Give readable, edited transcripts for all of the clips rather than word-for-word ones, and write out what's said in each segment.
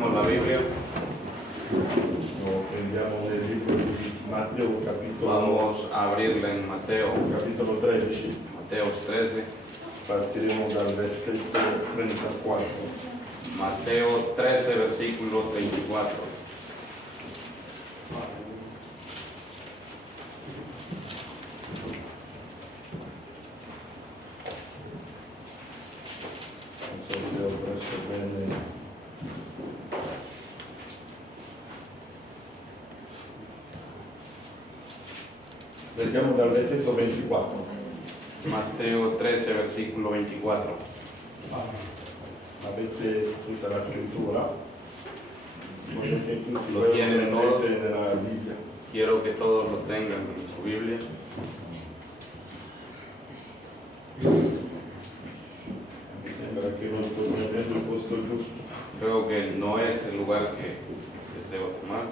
Abrimos la Biblia. Lo prendiamo nel libro di Matteo capitolo, Vamos a abrirla en Mateo, capitolo 13, Mateo 13. partiremo dal versetto 34. Mateo 13, versículo 34. Non so se ho preso bene. Leggiamo dal versetto 24. Mateo 13, versículo 24. Avete tutta la scrittura? Voglio che tutti Lo tienen todos. prendete nella Bibbia. Quiero que todos lo tengan en su Biblia. Mi sembra che non sto prendendo il posto giusto. Creo que no es el lugar que deseo tomar.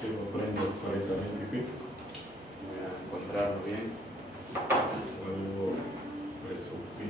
Devo prendere correttamente qui. Voy a encontrarlo bien. Avevo preso qui.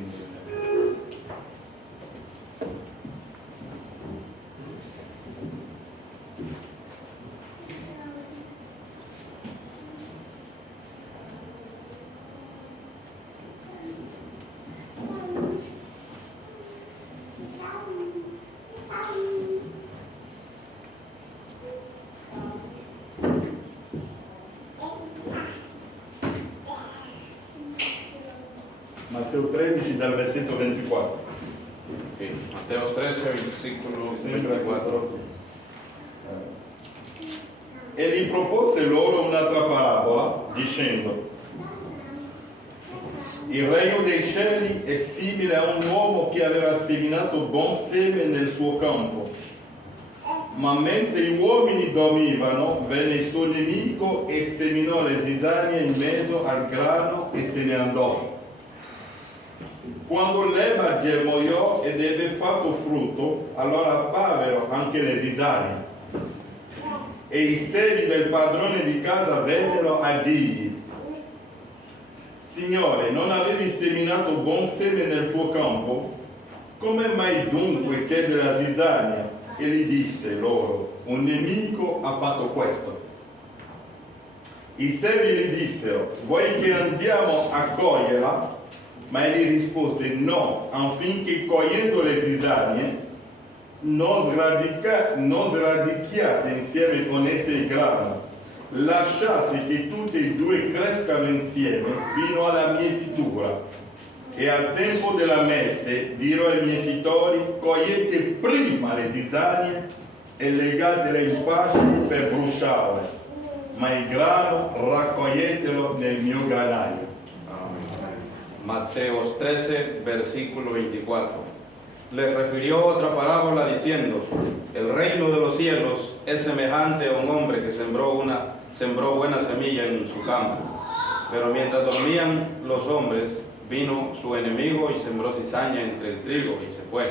Matteo 13 dal versetto 24. Sí, Mateo 13, versículo Sembra 24. E gli propose loro un'altra parabola, dicendo: il regno dei cieli è simile a un uomo che aveva seminato buon seme nel suo campo. Ma mentre gli uomini dormivano, venne il suo nemico e seminò le zizzanie in mezzo al grano e se ne andò. Quando l'erba germogliò ed ebbe fatto frutto, allora apparvero anche le zizzanie. E i servi del padrone di casa vennero a dirgli: Signore, non avevi seminato buon seme nel tuo campo? Come mai dunque chiede la zizzania? E gli disse loro: un nemico ha fatto questo. I servi gli dissero: vuoi che andiamo a coglierla? Ma egli rispose: no, affinché cogliendo le zizzanie non sradichiate insieme con esse il grano. Lasciate che tutte e due crescano insieme fino alla mietitura. E al tempo della messe dirò ai mietitori: cogliete prima le zizzanie e legatele in fasce per bruciarle, ma il grano raccoglietelo nel mio granaio. Mateo 13, versículo 24. Les refirió otra parábola diciendo: el reino de los cielos es semejante a un hombre que sembró buena semilla en su campo. Pero mientras dormían los hombres, vino su enemigo y sembró cizaña entre el trigo y se fue.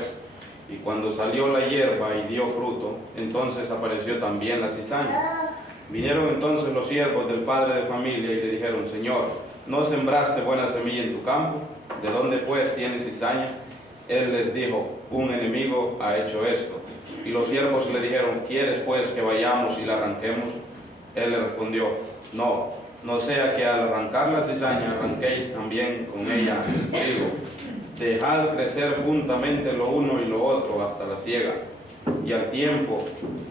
Y cuando salió la hierba y dio fruto, entonces apareció también la cizaña. Vinieron entonces los siervos del padre de familia y le dijeron: Señor, ¿no sembraste buena semilla en tu campo? ¿De dónde pues tienes cizaña? Él les dijo: un enemigo ha hecho esto. Y los siervos le dijeron: ¿quieres pues que vayamos y la arranquemos? Él le respondió: no sea que al arrancar la cizaña arranquéis también con ella el trigo. Dejad crecer juntamente lo uno y lo otro hasta la siega. Y al tiempo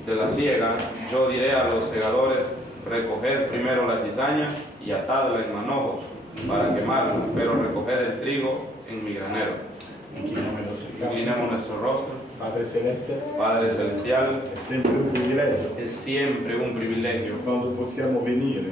de la siega yo diré a los segadores: recoged primero la cizaña y atadla en manojos para quemarla, pero recoged el trigo en mi granero. Inclinemos nuestro rostro. Padre Celeste, Padre Celestial, è sempre un privilegio es siempre un privilegio quando possiamo venire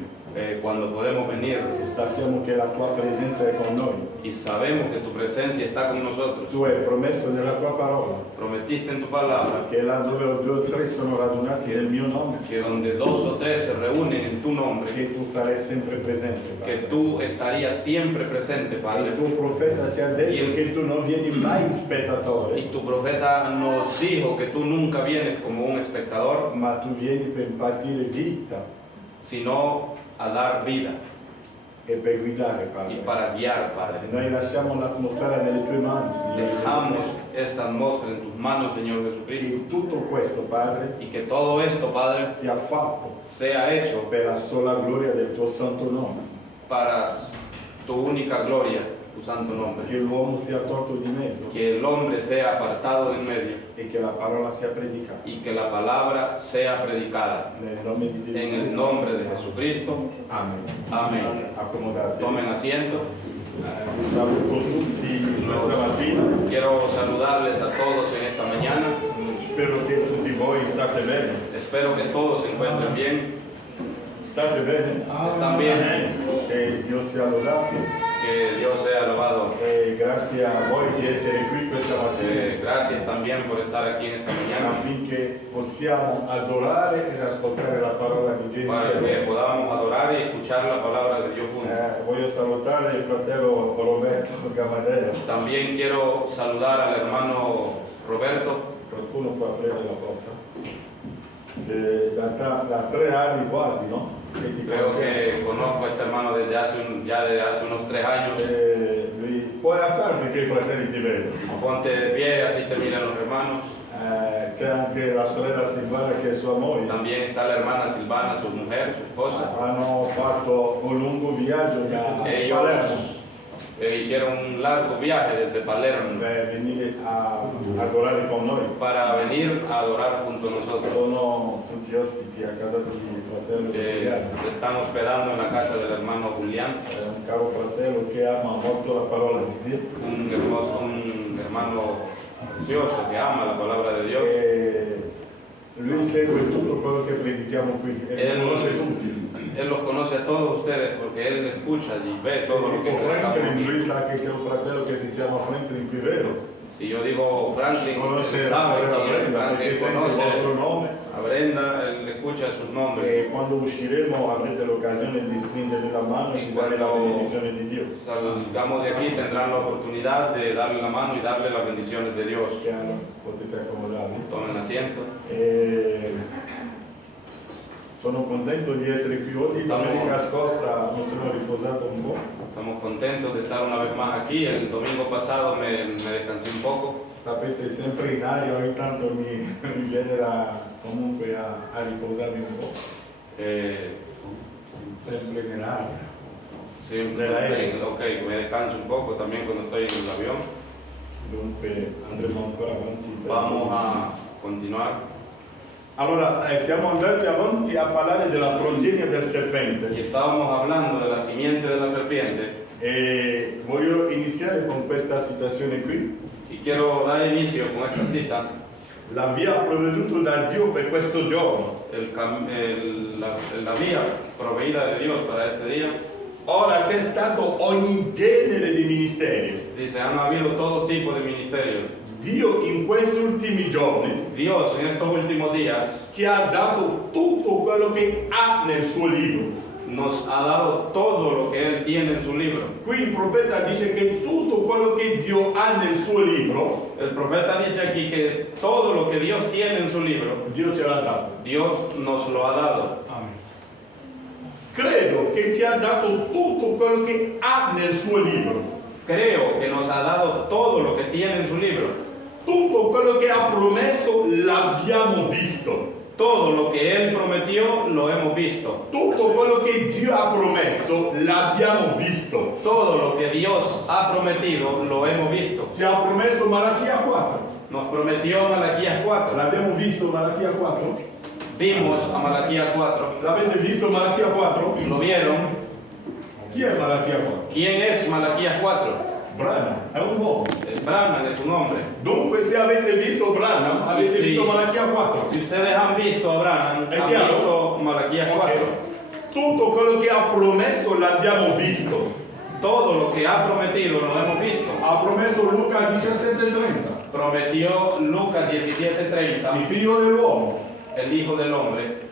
cuando podemos venir e sappiamo che la tua presenza è con noi. y sabemos que tu presencia está con nosotros. Tu hai promesso nella tua parola Prometiste en tu palabra che laddove 2 o 3 sono radunati nel mio nome, que donde 2 o 3 se reúnen en tu nombre, che tu sarai sempre presente, que Padre. tú estarías siempre presente, Padre. Il tuo profeta ti ha detto che tu non vieni mai in spettatore, Y tu profeta nos dijo que tú nunca vienes como un espectador, ma tu vieni per impartire vita sino a dar vida e per guidare, y Padre. para guiar, Padre. Noi lasciamo l'atmosfera nelle tue mani, Signore. Dejamos esta atmósfera en tus manos, Señor Jesucristo, Che tutto questo, Padre, y que todo esto, Padre, sia fatto sea hecho per la sola gloria del tuo santo nome. para tu única gloria, tu santo nombre. Che l'uomo sia tolto di mezzo Que el hombre sea apartado de en medio e che la parola sia predicata. y que la palabra sea predicada. Nel nome di Gesù En el Cristo. nombre de Jesucristo. Amen. Amén. Accomodate. Tomen asiento. Vi saluto tutti questa mattina. Quiero saludarles a todos en esta mañana. Spero che tutti voi state bene. Espero que todos se encuentren bien. State bene? Están bien. Che Dio sia lodato. Que Dios sea alabado. E grazie a voi di essere qui questa mattina. Gracias también por estar aquí en esta mañana Affinché possiamo adorare ed ascoltare la parola di Dio para que insieme. podamos adorar y escuchar la palabra de Dios juntos. Voglio salutare il fratello Roberto Gamadeo. También quiero saludar al hermano Roberto. Qualcuno può aprire la porta? Da 3 anni quasi, no? Che ti Creo conosco. que conozco a este hermano desde ya desde hace unos 3 años. Lui puoi alzarti che i fratelli ti vedono. Ponte de pie, así te miran los hermanos. C'è anche la sorella Silvana che è sua moglie. También está la hermana Silvana, su mujer, su esposa. Hanno fatto un lungo viaggio da Palermo Hicieron un largo viaje desde Palermo per venire a adorare con noi. para venir a adorar junto a nosotros. Sono tutti ospiti a casa di fratello Giuliano. Se están hospedando en la casa del hermano Julián, È un caro fratello che ama molto la parola di Dio. un hermano precioso que ama la palabra de Dios. E lui segue tutto quello che predichiamo qui e Él, conosce tutti. él los conoce a todos ustedes porque él escucha y ve todo lo que Dico predicamos Franklin, aquí. lui sa che c'è un fratello che si chiama Franklin qui, vero? Si yo digo Franklin, Conosce él la sabe sorella quién es Brenda perché Franklin, sente il vostro conoce nome. a Brenda, él escucha sus nombres. E quando usciremo avrete l'occasione di stringere la mano e di dare la benedizione di Dio. Salgamos de aquí, tendrán la oportunidad de darle la mano y darle las bendiciones de Dios. Chiaro, potete accomodarvi. Tomen asiento. E sono contento di essere qui oggi. Domenica scorsa mi sono riposato un po'. Estamos contentos de estar una vez más aquí. El domingo pasado me descansé un poco. Sapete, sempre in aria ogni tanto mi genera comunque a riposarmi un po'. Sempre nell'aria. Sí, Nell'aereo. ok, me descanso un poco también cuando estoy en el avión. Dunque andremo ancora avanti. Vamos a continuar. Allora, siamo andati avanti a parlare della progenie del Y serpente. estábamos hablando de la simiente de la serpiente. E voglio iniziare con questa citazione qui. Y quiero dar inicio con esta cita. La via provveduta da Dio per questo giorno. La vía proveída de Dios para este día. Ora c'è stato ogni genere di ministeri. Dice, han habido todo tipo de ministerios. Dio in questi ultimi giorni Dios en estos últimos días ci ha dato tutto quello che ha nel suo libro. nos ha dado todo lo que Él tiene en su libro. Qui il profeta dice che tutto quello che Dio ha nel suo libro, El profeta dice aquí que todo lo que Dios tiene en su libro, Dio ce l'ha dato. Dios nos lo ha dado. Credo che ti ha dato tutto quello che ha nel suo libro. Creo que nos ha dado todo lo que tiene en su libro. Tutto quello che ha promesso l'abbiamo visto. Todo lo que Él prometió lo hemos visto. Tutto quello che Dio ha promesso l'abbiamo visto. Todo lo que Dios ha prometido lo hemos visto. Ci ha promesso Malachia 4. Nos prometió Malaquías 4. L'abbiamo visto Malachia 4? Vimos a Malaquías 4. L'avete visto Malachia 4? ¿Lo vieron? Chi è Malachia 4? ¿Quién es Malaquías 4? Branham, è un uomo. Branham es su nombre. Dunque se avete visto Branham, avete Sì. visto Malachia 4. Si ustedes han visto a Branham, ¿Es han claro? visto Malaquías 4. Tutto quello che ha promesso l'abbiamo visto. Todo lo que ha prometido lo hemos visto. Ha promesso Luca 17:30, Prometió Lucas 17:30, il figlio dell'uomo. el Hijo del Hombre.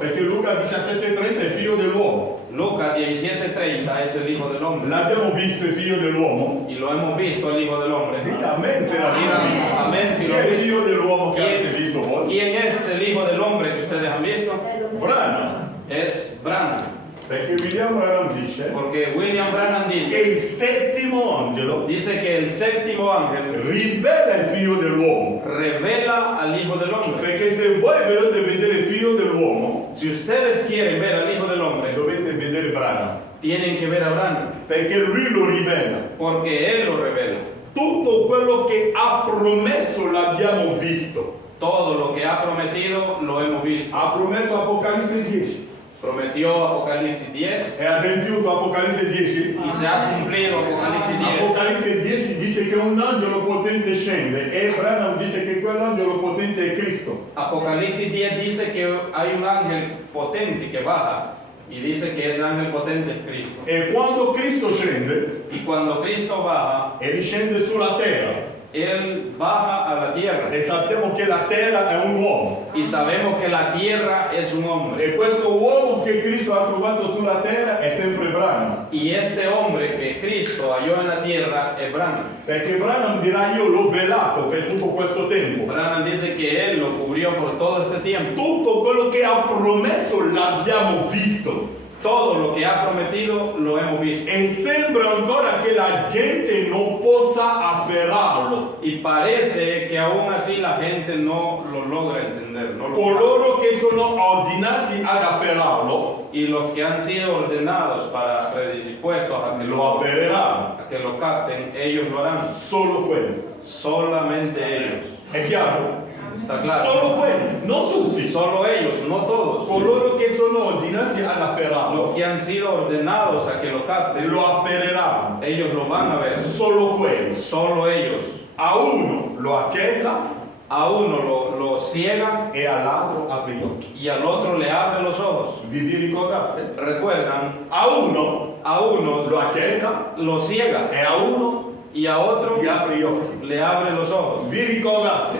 Perché Luca 17:30 è il figlio dell'uomo. Lucas 17:30 es el Hijo del Hombre. L'abbiamo visto il figlio dell'uomo? Y lo hemos visto, el Hijo del Hombre. Dite amen se l'abbiamo Digan visto. amén si Chi lo è il ven. figlio dell'uomo che ¿Quién? avete visto voi? ¿Quién es el Hijo del Hombre que ustedes han visto? Branham. Es Branham. Perché William Branham dice Porque William Branham che dice, il settimo angelo dice que el séptimo ángel rivela il figlio dell'uomo. revela al Hijo del Hombre. Perché se voi volete vedere il figlio dell'uomo, Si ustedes quieren ver al Hijo del Hombre, dovete vedere Branham. tienen que ver a Branham, Perché lui lo rivela. porque él lo revela. Tutto quello che ha promesso l'abbiamo visto. Todo lo que ha prometido lo hemos visto. Ha promesso Apocalisse 10. Prometió Apocalipsis 10 È adempiuto Apocalisse 10. y se ha cumplido Apocalipsis 10. Apocalisse 10 dice che un angelo potente scende e Branham dice che quell'angelo potente è Cristo. Apocalipsis 10 dice que hay un ángel potente que baja y dice que ese ángel potente es Cristo. E quando Cristo scende, Y cuando Cristo baja, egli scende sulla terra. Él baja a la tierra. E sappiamo che la terra è un uomo. Y sabemos que la tierra es un hombre. E questo uomo che Cristo ha trovato sulla terra è sempre Branham. Y este hombre que Cristo halló en la tierra es Branham. Perché Branham dirà io l'ho velato per tutto questo tempo. Branham dice que él lo cubrió por todo este tiempo. Tutto quello che ha promesso l'abbiamo visto. Todo lo que ha prometido lo hemos visto. E sembra ancora che la gente non possa afferrarlo. Y parece que aún así la gente no lo logra entender. No lo capta. Coloro che sono ordinati ad afferrarlo Y los que han sido ordenados para predispuestos lo afferreranno. a que lo capten, ellos lo harán. Solo quelli. Solamente ellos. È chiaro? Está claro. Solo quelli, non tutti. Solo ellos, no todos. Coloro che sono ordinati ad Los afferrarlo que han sido ordenados a que lo capten, lo afferreranno. ellos lo van a ver. Solo quelli. Solo ellos. A uno lo acceca A uno lo ciegan e all'altro apre gli occhi. y al otro le abre los ojos. Vi ricordate? Recuerdan, A uno a unos lo acceca lo ciega e a uno y a otro gli apre gli occhi. le abre los ojos. Vi ricordate?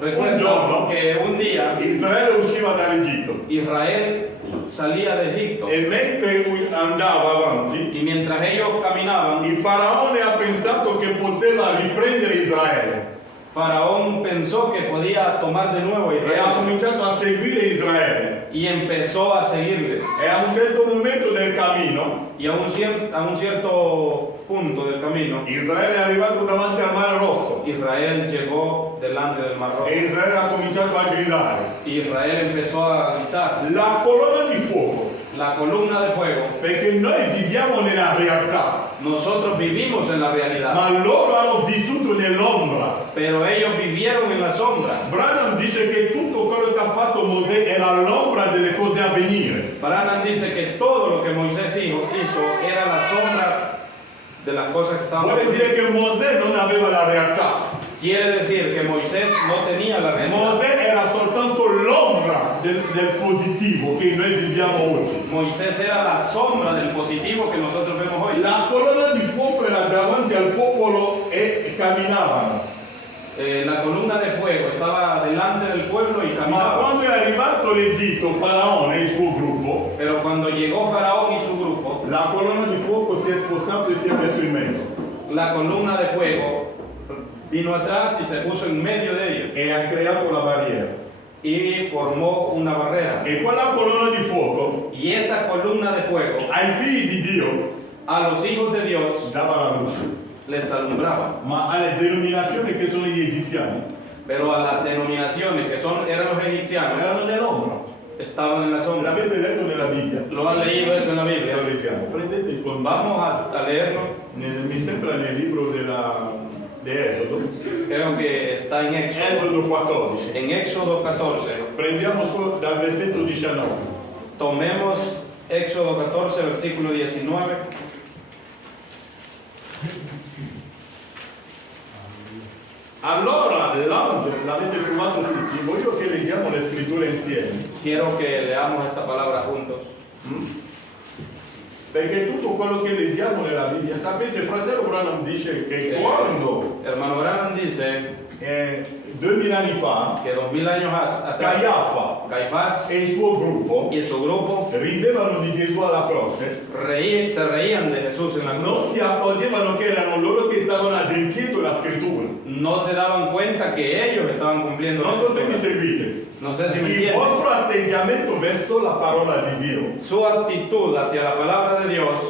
Recuerdan giorno que un día Israele usciva dall'Egitto Israel salía de Egipto e mentre lui andava avanti, y mientras ellos caminaban, il faraone ha pensato che poteva riprendere Israele Faraón pensó que podía tomar de nuevo a e ha Israel cominciato a seguire Israele. y empezó a seguirles. E a un certo momento del cammino, Y a un cierto punto del camino, Israele è arrivato davanti al Mare Rosso Israel llegó delante del Mar Rojo. e Israele ha cominciato a gridare. Israel empezó a gritar, La colonna di fuoco, la columna de fuego. perché noi viviamo nella realtà, Nosotros vivimos en la realidad, ma loro hanno vissuto nell'ombra. pero ellos vivieron en la sombra. Branham dice che tutto quello che ha fatto Mosè era l'ombra delle cose a venire. Branham dice que todo lo que Moisés hizo era la sombra de las cosas que estaban Vuole ocurriendo. dire che Mosè non aveva la realtà. Quiere decir que Moisés no tenía la realidad. Mosè era soltanto l'ombra del positivo che noi viviamo oggi. Moisés era la sombra del positivo que nosotros vemos hoy. La colonna di fuoco era davanti al popolo e camminavano. La columna de fuego estaba delante del pueblo y Ma caminaba. quando è arrivato l'Egitto, Faraone e il suo gruppo, Pero cuando llegó Faraón y su grupo, la colonna di fuoco si è spostato e si è messo in mezzo. la columna de fuego vino atrás y se puso en medio de ellos E ha creato la barriera. y formó una barrera. E quella colonna di fuoco Y esa columna de fuego ai figli di Dio a los hijos de Dios dava la luce. les alumbraba. Ma alle denominazioni che sono gli egiziani Pero a las denominaciones que eran los egipcianos erano nell'ombra. estaban en la sombra. L'avete letto nella Bibbia? ¿Lo han leído eso en la Biblia? Lo leggiamo. Prendete il conto. Vamos a leerlo. Mi sembra nel libro di Esodo. Creo que está en Éxodo. Esodo 14. En Éxodo 14. Prendiamo solo dal versetto 19. Tomemos Éxodo 14, versículo 19. Allora l'angelo, l'avete trovato tutti, voglio che leggiamo le scritture insieme. Quiero que leamos esta palabra juntos. Perché tutto quello che leggiamo nella Bibbia, sapete, fratello Branham dice che quando Hermano Branham dice 2000 anni fa que 2000 años atrás, Caiafa Caifás e il suo gruppo y su grupo ridevano di Gesù alla croce, se reían de Jesús en la non cruz. si accorgevano che erano loro che stavano adempiendo la scrittura. No se daban cuenta que ellos estaban cumpliendo la Non so se mi escritura. seguite. No sé si me Il entienden. vostro atteggiamento verso la parola di Dio Su actitud hacia la palabra de Dios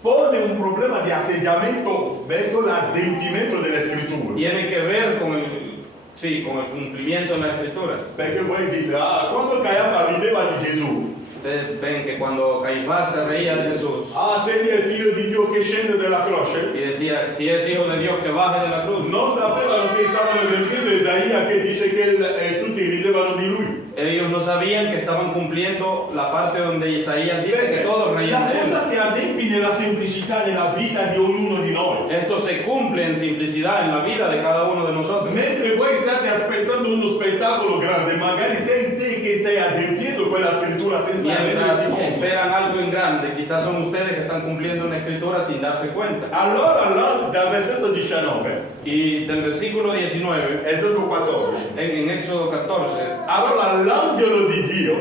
pone un problema di atteggiamento verso l'adempimento delle scritture. tiene que ver con con el cumplimiento de las escrituras. Perché voi dite, quando Caiafa rideva di Gesù, Ustedes ven que cuando Caifás se reía de Jesús se è il figlio di Dio che scende dalla croce, y decía, si es hijo de Dios, que baje de la cruz. non sapevano che stavano adempiendo Isaia che dice che tutti ridevano di lui. Ellos no sabían que estaban cumpliendo la parte donde Isaías dice que todos reían de La él. cosa si adempie nella semplicità della vita di ognuno di noi. Esto se cumple en simplicidad en la vida de cada uno de nosotros. Mentre voi state aspettando uno spettacolo grande, magari sei te che stai adempiendo quella scrittura senza Mientras renderti conto. esperan algo en grande, quizás son ustedes que están cumpliendo una escritura sin darse cuenta. Allora là, dal versetto 19, Y del versículo 19, Esodo 14, en Éxodo 14, allora l'angelo di Dio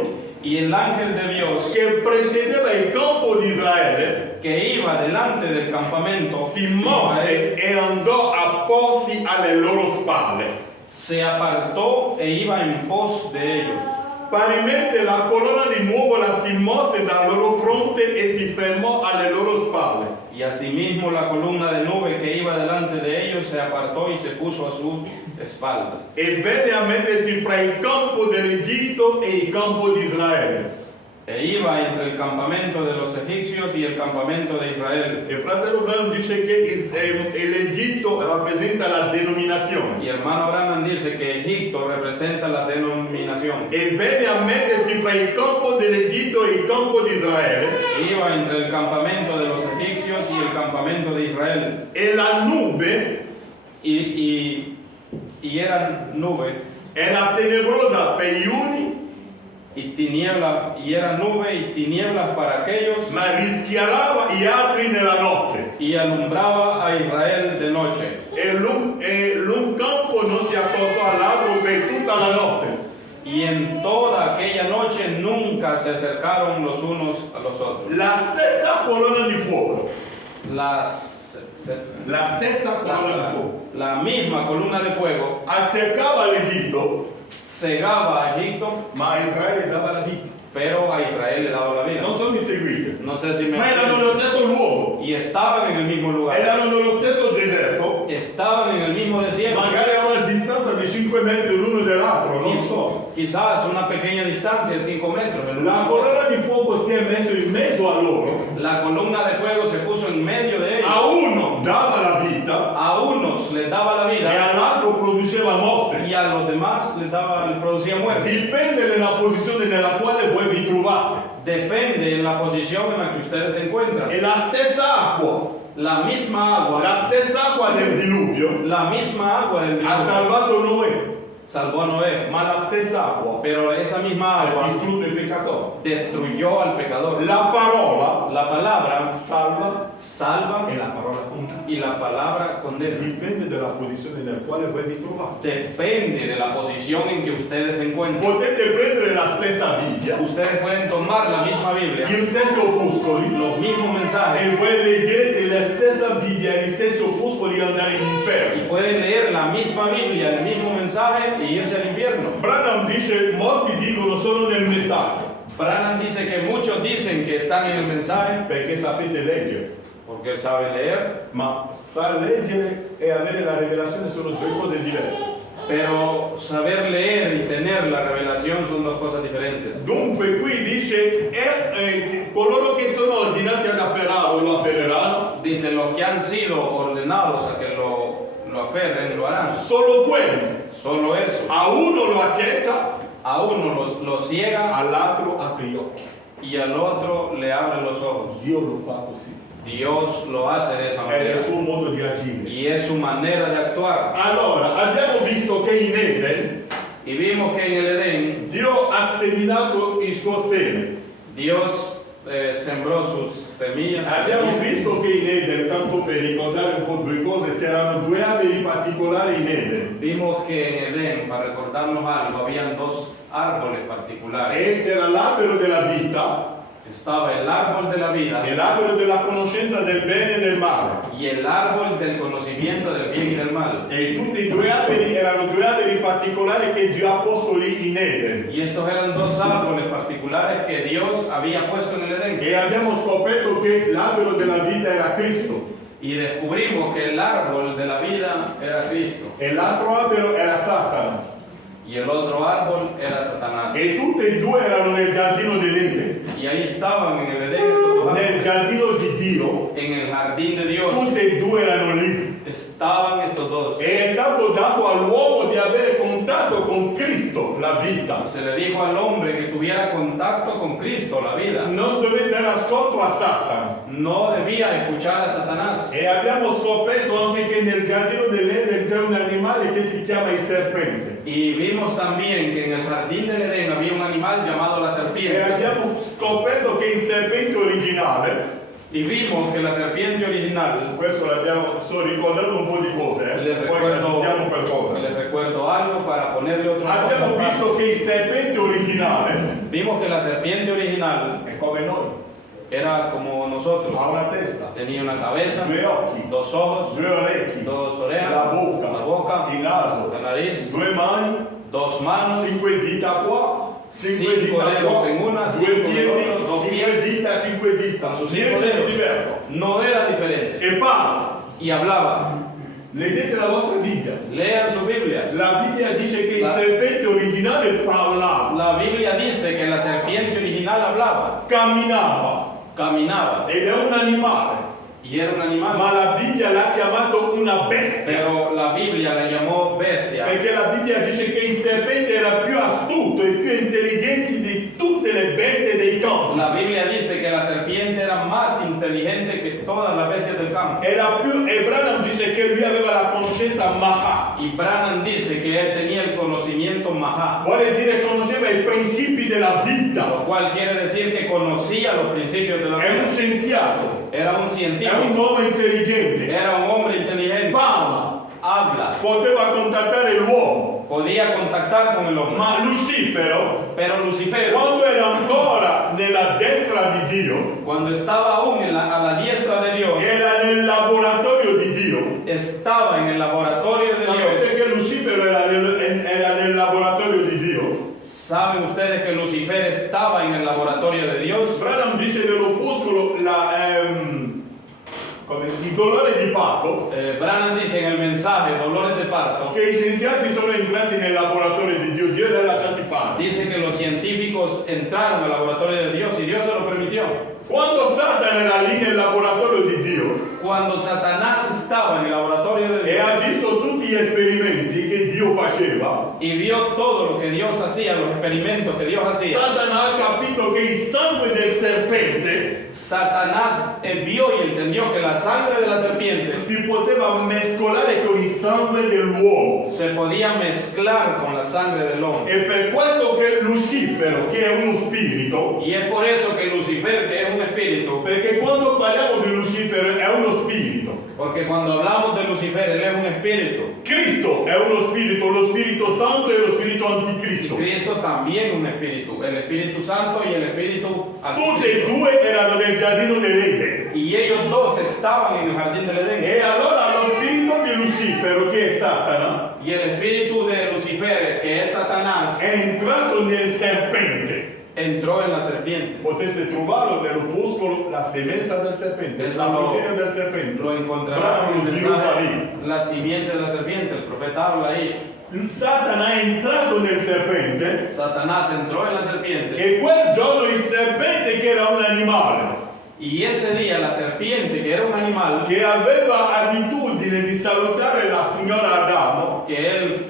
y el ángel de Dios che precedeva il campo di Israele que iba delante del campamento si mosse e andò a porsi alle loro spalle. se apartó e iba en pos de ellos. Parimenti la colonna di nuvola si mosse dal loro fronte e si fermò alle loro spalle. Y asimismo la columna de nube que iba delante de ellos se apartó y se puso a sus espaldas. E venne a mettersi fra il campo dell'Egitto e il campo di Israele. E iba entre el campamento de los egipcios y el campamento de Israel. Il fratello Branham dice che l'Egitto rappresenta la denominazione. Y hermano Branham dice que Egipto representa la denominación. E venne a mettersi fra il campo dell'Egitto e il campo di Israele. Iba entre el campamento de los egipcios y el campamento de Israel. E la nube Y era nube era tenebrosa per gli uni, y tiniebla, y era nube y tinieblas para aquellos, ma rischiarava gli altri nella notte. y alumbraba a Israel de noche. E l'un campo non si accostò all'altro per tutta la notte. Y en toda aquella noche nunca se acercaron los unos a los otros. La stessa colonna di fuoco. La stessa colonna di fuoco. la misma columna de fuego Attaccava l'Egitto, cegaba a Egipto, ma a Israele dava la vita. pero a Israel le daba la vida. Non so mi seguite. No sé si me Ma erano nello stesso luogo. Y estaban en el mismo lugar. Erano nello stesso deserto. Estaban en el mismo desierto. Magari a una distanza di 5 metri l'uno dall'altro, non so. Quizás una pequeña distancia de 5 metros. La colonna di fuoco si è messo in mezzo a loro. La columna de fuego se puso en medio de ellos. A uno dava la vita A unos les daba la e vida all'altro produceva morte. y a los demás les producía muerte. Dipende dalla posizione nella quale voi vi trovate. Depende en la posición en la que ustedes se encuentran. E la stessa acqua, La misma agua, la stessa acqua del diluvio la misma agua del ha diluvio salvato Noè, salvó a Noé, ma la stessa acqua pero esa misma ha agua distrutto il peccatore. destruyó al pecador. La parola La palabra salva salva e la parola condanna. y la palabra condena. Dipende dalla posizione nella quale voi vi trovate. Depende de la posición en que ustedes se encuentran. Potete prendere la stessa Bibbia, Ustedes pueden tomar la misma Biblia, gli stessi opuscoli, los mismos mensajes, e voi leggerete la stessa Bibbia e gli stessi opuscoli e andare in y inferno. pueden leer la misma Biblia, el mismo mensaje y irse al infierno. Branham dice, molti dicono sono nel messaggio, Branham dice que muchos dicen que están en el mensaje perché sapete leggere, porque saben leer, ma sa leggere e avere la rivelazione sono due cose diverse. pero saber leer y tener la revelación son dos cosas diferentes. Dunque qui dice, coloro che sono ordinati ad afferrare o lo afferreranno, Dice, los que han sido ordenados a que lo aferren, lo harán. solo quelli. Solo eso. A uno lo accetta, A uno lo ciega all'altro apre gli occhi. y al otro le abre los ojos. Dio lo fa così. Dios lo hace de esa È manera. il suo modo di agire. Y es su manera de actuar. Allora, abbiamo visto che in Eden Y vimos que en el Edén Dio ha seminato il suo seme. Dios sembró sus semillas. Abbiamo visto che in Eden, tanto per ricordare un po' due cose, c'erano due alberi particolari in Eden. Vimos que en Edén, para recordarnos algo, habían dos árboles particulares. E c'era l'albero della vita Estaba el árbol de la vida e l'albero della conoscenza del bene e del male. y el árbol del conocimiento del bien y del mal. E tutti e due alberi erano due alberi particolari che Dio ha posto lì in Eden. Y estos eran dos árboles particulares que Dios había puesto en el Edén. E abbiamo scoperto che l'albero della vita era Cristo Y descubrimos que el árbol de la vida era Cristo e l'altro albero era Satana. y el otro árbol era Satanás. E tutti e due erano nel giardino dell'Eden, Y ahí estaban en el Edén estos dos nel árboles. giardino di Dio. En el jardín de Dios Tutti e due erano lì. estaban estos dos. E è stato dato all'uomo di avere contatto con Cristo, la vita. Se le dijo al hombre que tuviera contacto con Cristo, la vida. Non dovete dare ascolto a Satana. No debía escuchar a Satanás. E abbiamo scoperto anche che nel giardino dell'Eden c'è un animale che si chiama il serpente. Y vimos también que en el jardín del Edén había un animal llamado la E serpiente. abbiamo scoperto che il serpente originale, Y vimos que la serpiente original, questo l'abbiamo, sto ricordando un po' di cose, les poi raccontiamo qualcosa. les recuerdo algo para ponerle otro Abbiamo cosa. visto che il serpente originale Vimos que la serpiente original è come noi, era como nosotros. ha una testa, Tenía una cabeza, due occhi, dos ojos, due orecchi, dos orejas, la bocca, la boca, il naso, la nariz, due mani, dos manos, 5 dita qua, 5 cinco dita dedos qua, en una, 2 cinco en piedi, otro, 2 5 pies, dita, 5 dita, con sus niente 5 di dedos. diverso. No era diferente. E parla. Y hablaba. Leggete la vostra Bibbia. Lean su Biblia. La Bibbia dice che il La- serpente originale parlava, La Biblia dice que la serpiente original hablaba, camminava caminaba ed è un animale, y era un animal. ma la Bibbia l'ha chiamato una bestia, Pero la Biblia la llamó bestia. perché la Bibbia dice che il serpente era più astuto e più intelligente di tutte le bestie dei campi. La Biblia dice que la serpiente era más inteligente que todas las bestias del campo. Era più, e Branham dice che lui aveva la conoscenza Maha, Y Branham dice que él tenía el conocimiento Mahá, vuole dire conosceva i principi della vita, lo cual quiere decir que conocía los principios de la è un vida. scienziato, Era un è un científico, uomo intelligente, era un hombre inteligente, parla, habla, poteva contattare l'uomo, podía contactar con el hombre. ma Lucifero, Pero Lucifer, quando era ancora nella destra di Dio, cuando estaba aún a la diestra de Dios, era nel laboratorio di Dio. estaba en el laboratorio de Sapete Dios. che Lucifero era nel laboratorio di Dio? ¿Saben ustedes que Lucifer estaba en el laboratorio de Dios? Branham dice nell'opuscolo il dolore di parto, Branham dice en el mensaje Dolores de Parto, che i scienziati sono entrati nel laboratorio di Dio, Dio li ha lasciati fare. dice que los científicos entraron al laboratorio de Dios y Dios se lo permitió. Quando Satana era lì nel laboratorio di Dio Cuando Satanás estaba en el laboratorio de e Dios ha visto tutti gli esperimenti che Dio faceva, y vio todo lo que Dios hacía, los experimentos que Dios hacía, Satana ha capito che il sangue del serpente Satanás vio y entendió que la sangre de la serpiente si poteva mescolare con il sangue dell'uomo. se podía mezclar con la sangre del hombre. E per questo che Lucifero, che è uno spirito, Y es por eso que Lucifer, que es un espíritu, perché quando parliamo di Lucifero è uno spirito, porque cuando hablamos de Lucifer, él es un espíritu. Cristo è uno spirito, lo Spirito Santo e lo Spirito Y Anticristo. Cristo también un espíritu, el Espíritu Santo y el Espíritu Tutti e Anticristo. due erano nel giardino dell'Eden. Y ellos dos estaban en el jardín del Edén. E allora lo spirito di Lucifero, che è Satana, Y el espíritu de Lucifer, que es Satanás, è entrato nel serpente. entró en la serpiente. Potete trovarlo nell'opuscolo la semenza del serpente, Eso la lo- proteina del serpente. Lo encontrarán Branham en lo el sviluppa mensaje, lì. la simiente de la serpiente. El profeta habla ahí. Satana è entrato nel serpente Satanás entró en la serpiente. e quel giorno il serpente, che era un animale, Y ese día la serpiente, que era un animal, che aveva abitudine di salutare la signora Adamo, que él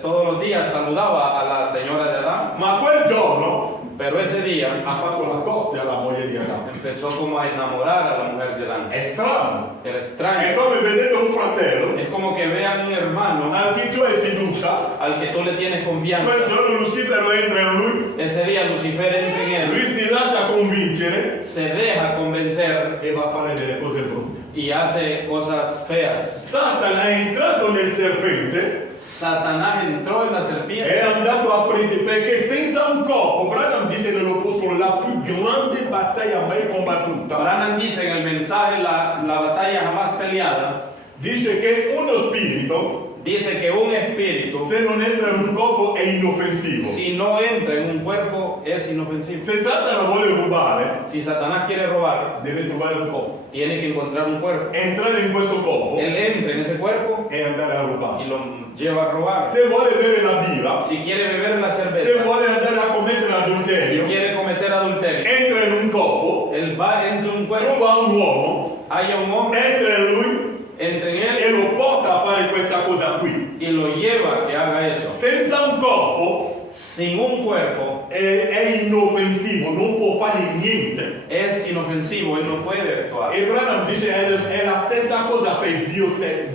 todos los días saludaba a la señora de Adán, ma quel giorno pero ese día ha fatto la coppia alla moglie di Adamo. empezó como a enamorar a la mujer de Adán. È strano. Era È extraño. come vedete un fratello Es como que vean un hermano a chi tu hai fiducia, al que tú le tienes confianza. quel giorno Lucifero entra in lui, Ese día Lucifer entra en lui él si lascia convincere se deja convencer e va a fare delle cose brutte. y hace cosas feas. Satana è entrato nel serpente Satanás entró en la è serpiente andato a prendere, perché senza un corpo, Branham dice nell'Opuscolo, la più grande battaglia mai combattuta, Branham dice en el mensaje la batalla jamás peleada, dice che uno spirito, dice que un espíritu, se non entra in un corpo, è inoffensivo. si no entra en un cuerpo, es inofensivo. Se Satana vuole rubare, Si Satanás quiere robar, deve trovare un corpo, tiene que encontrar un cuerpo. entrare in questo corpo Él entra en ese cuerpo e andare a y rubare. lo lleva a robar. Se vuole bere la birra, Si quiere beber la se cerveza, vuole andare a commettere si l'adulterio, quiere cometer adulterio, entra in un corpo, él va entre un cuerpo, trova un uomo, haya un hombre, entra in lui entre en e él lo porta a fare questa cosa qui. y lo lleva a que haga eso. Senza un corpo Sin un cuerpo è inoffensivo, non può fare niente. es inofensivo, él no puede actuar. E Branham dice è la stessa cosa per Dio,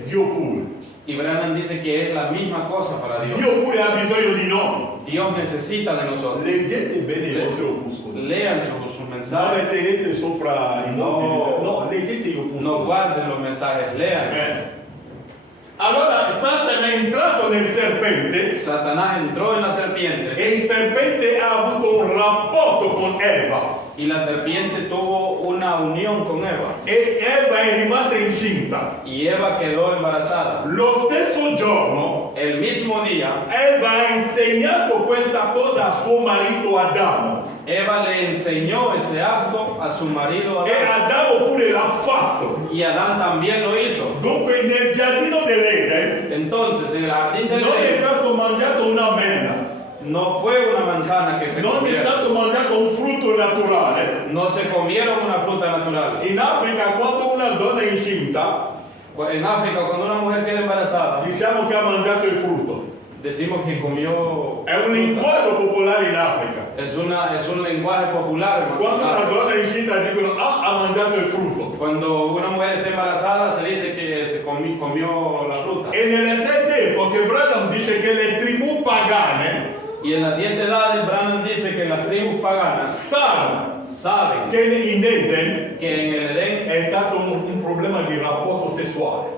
Dio pure. Y Branham dice que es la misma cosa para Dios. Dio pure ha bisogno di noi. Dios necesita de nosotros. Leggete bene i vostri opuscoli. Lean sus Non mensajes, le tenete sopra i mobili. No, leggete i opuscoli. no guarden los mensajes, lean. Allora Satana è entrato nel serpente Satanás entró en la serpiente e il serpente ha avuto un rapporto con Eva y la serpiente tuvo una unión con Eva e Eva è rimasta incinta. y Eva quedó embarazada. Lo stesso giorno El mismo día, Eva ha insegnato questa cosa a suo marito Adamo Eva le enseñó ese acto a su marido e Adán Adamo pure l'ha fatto. y Adán también lo hizo. Dunque nel giardino dell'Eden Entonces, en el jardín del non è Edén stato mangiato una mela, no fue una manzana que se non è comieron, stato mangiato un frutto naturale. no se comieron una fruta natural. In Africa quando una donna è incinta En África, cuando una mujer queda embarazada, diciamo che ha mangiato il frutto. decimos que comió È un fruta. linguaggio popolare in Africa. Es un lenguaje popular. en Quando una África. donna è incinta dicono ha mangiato il frutto. Cuando una mujer está embarazada se dice que se comió la fruta. E nelle 7 epoche Branham dice che le tribù pagane Y en las 7 edades, Branham dice que las tribus paganas sanno saben che in Eden que en el Edén è stato un problema di rapporto sessuale.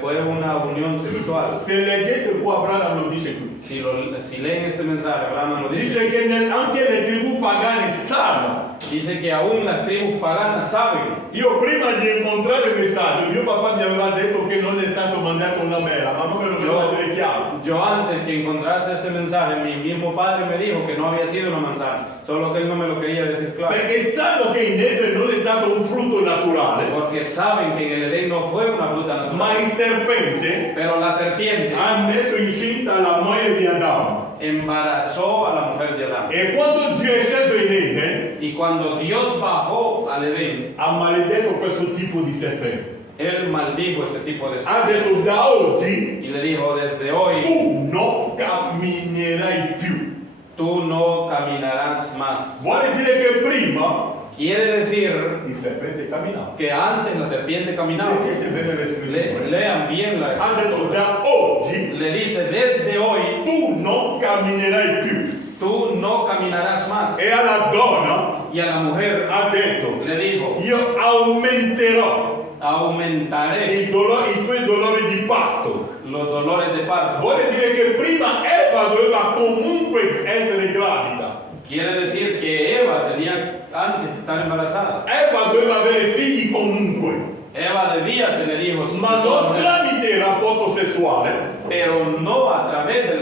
fue una unión sexual. Se leggete qua Branham lo dice qui. Si leen este mensaje, Branham lo dice. Dice che anche le tribù pagane sanno. Dice que aún las tribus paganas saben. Io prima di incontrare il messaggio, mio papà mi aveva detto che non è stato mangiato una mela, ma non me lo voleva dire chiaro. Yo antes que encontrase este mensaje, mi mismo padre me dijo que no había sido una manzana, solo que él no me lo quería decir claro. Perché sanno che in Eden non è stato un frutto naturale, Porque saben que en el Edén no fue una fruta natural. ma il serpente Pero la serpiente ha messo incinta la moglie di Adamo. embarazó a la mujer de Adán. E quando Dio è sceso in Eden, Y cuando Dios bajó al Edén, ha maledetto questo tipo di serpente. él maldijo ese tipo de Ha serpiente. detto da oggi Y le dijo, desde hoy tu non camminerai più. tú no caminarás más. Vuole dire che prima Quiere decir il serpente camminava. que antes la serpiente caminaba. Leggete bene le scritture. Lean bien la Ha detto da oggi Le dice, desde hoy tu non camminerai più. tú no caminarás más. E alla donna Y a la mujer ha detto le dijo, io aumenterò aumentaré i tuoi dolori di parto. los dolores de parto. Vuole dire che prima Eva doveva comunque essere gravida. Quiere decir que Eva tenía antes que estar embarazada. Eva doveva avere figli comunque, Eva debía tener hijos, ma non tramite il rapporto sessuale. pero no a través de